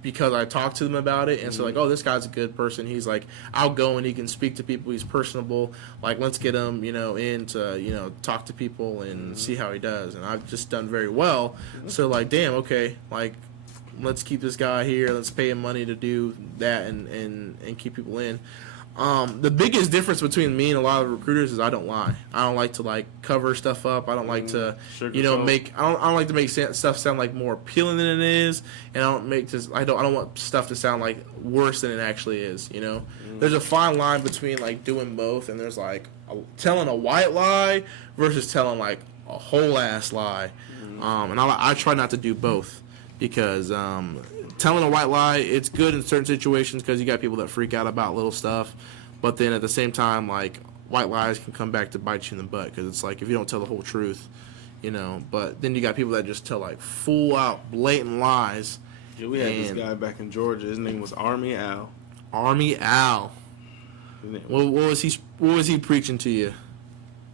because I talked to them about it, and so like, oh, this guy's a good person. He's like outgoing. He can speak to people. He's personable. Like, let's get him, you know, in to, you know, talk to people and see how he does. And I've just done very well. So like, damn, okay, like, let's keep this guy here. Let's pay him money to do that and keep people in. The biggest difference between me and a lot of recruiters is I don't lie. I don't like to like cover stuff up. I don't like to, you know, I don't like to make stuff sound like more appealing than it is, and I don't want stuff to sound like worse than it actually is. You know, there's a fine line between like doing both, and there's like telling a white lie versus telling like a whole ass lie. And I try not to do both, because telling a white lie, it's good in certain situations because you got people that freak out about little stuff, but then at the same time, like, white lies can come back to bite you in the butt, because it's like if you don't tell the whole truth, you know. But then you got people that just tell like full out blatant lies. Yeah, we had this guy back in Georgia. His name was Army Al. Army Al. What was he preaching to you?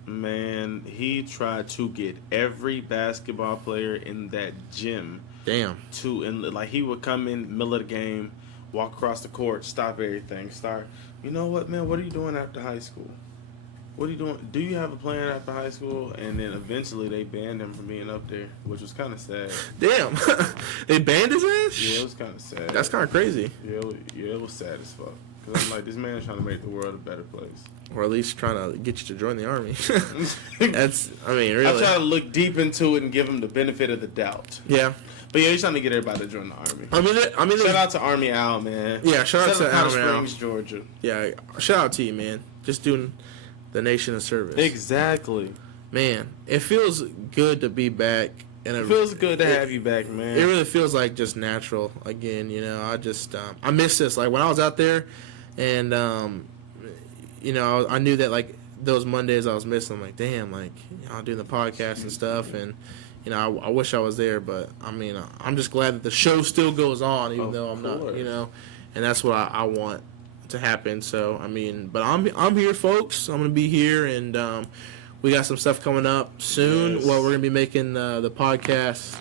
Man, he tried to get every basketball player in that gym. Damn. Like, he would come in middle of the game, walk across the court, stop everything, start. You know what, man? What are you doing after high school? What are you doing? Do you have a plan after high school? And then eventually they banned him from being up there, which was kind of sad. Damn. They banned his ass? Yeah, it was kind of sad. That's kind of crazy. Yeah, it was sad as fuck. Because I'm like, this man is trying to make the world a better place. Or at least trying to get you to join the Army. Really. I try to look deep into it and give him the benefit of the doubt. Yeah. But yeah, he's trying to get everybody to join the Army. I mean, shout out to Army Al, man. Yeah, shout out to Army Springs, Georgia. Yeah, shout out to you, man. Just doing the nation a service. Exactly. Man, it feels good to be back. And it feels good to have you back, man. It really feels like just natural again, you know. I just, I miss this. Like, when I was out there and, you know, I knew that, like, those Mondays I was missing. I'm like, damn, like, you know, I'm doing the podcast and stuff, and, you know, I wish I was there, but, I mean, I'm just glad that the show still goes on, even though I'm not, you know, and that's what I want to happen. So, I mean, but I'm here, folks. I'm going to be here, and we got some stuff coming up soon. Yes. Well, we're going to be making the podcast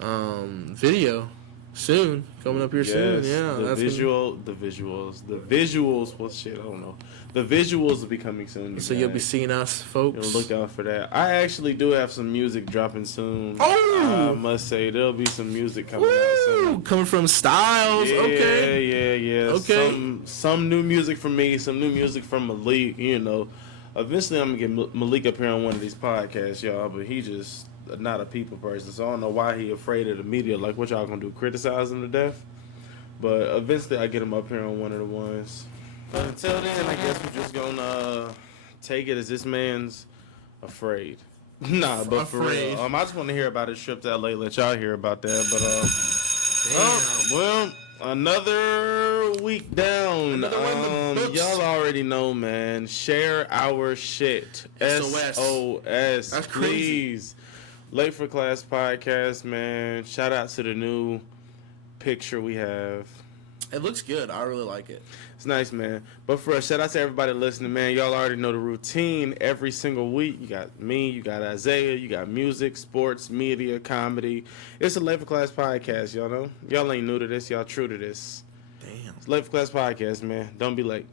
video soon, coming up here soon. Yeah, the visuals. Well, shit, I don't know. The visuals will be coming soon. So you'll be seeing us, folks. Look out for that. I actually do have some music dropping soon. Oh, I must say there'll be some music coming out soon. Coming from Stiles. Yeah, okay. Yeah. Okay. Some new music from me. Some new music from Malik. You know, eventually I'm gonna get Malik up here on one of these podcasts, y'all. But he just not a people person, so I don't know why he afraid of the media. Like, what y'all gonna do? Criticize him to death? But eventually I get him up here on one of the ones. But until then, I guess we're just gonna take it as this man's afraid. Nah, but for real, I just want to hear about his trip to LA. Let y'all hear about that. But well, another week down. Y'all already know, man. Share our shit. SOS. That's please. Late for Class podcast, man. Shout out to the new picture we have. It looks good. I really like it. It's nice, man. But for us, shout out to everybody listening, man. Y'all already know the routine. Every single week, you got me, you got Isaiah, you got music, sports, media, comedy. It's a Late for Class podcast, y'all know. Y'all ain't new to this. Y'all true to this. Damn. It's Late for Class podcast, man. Don't be late.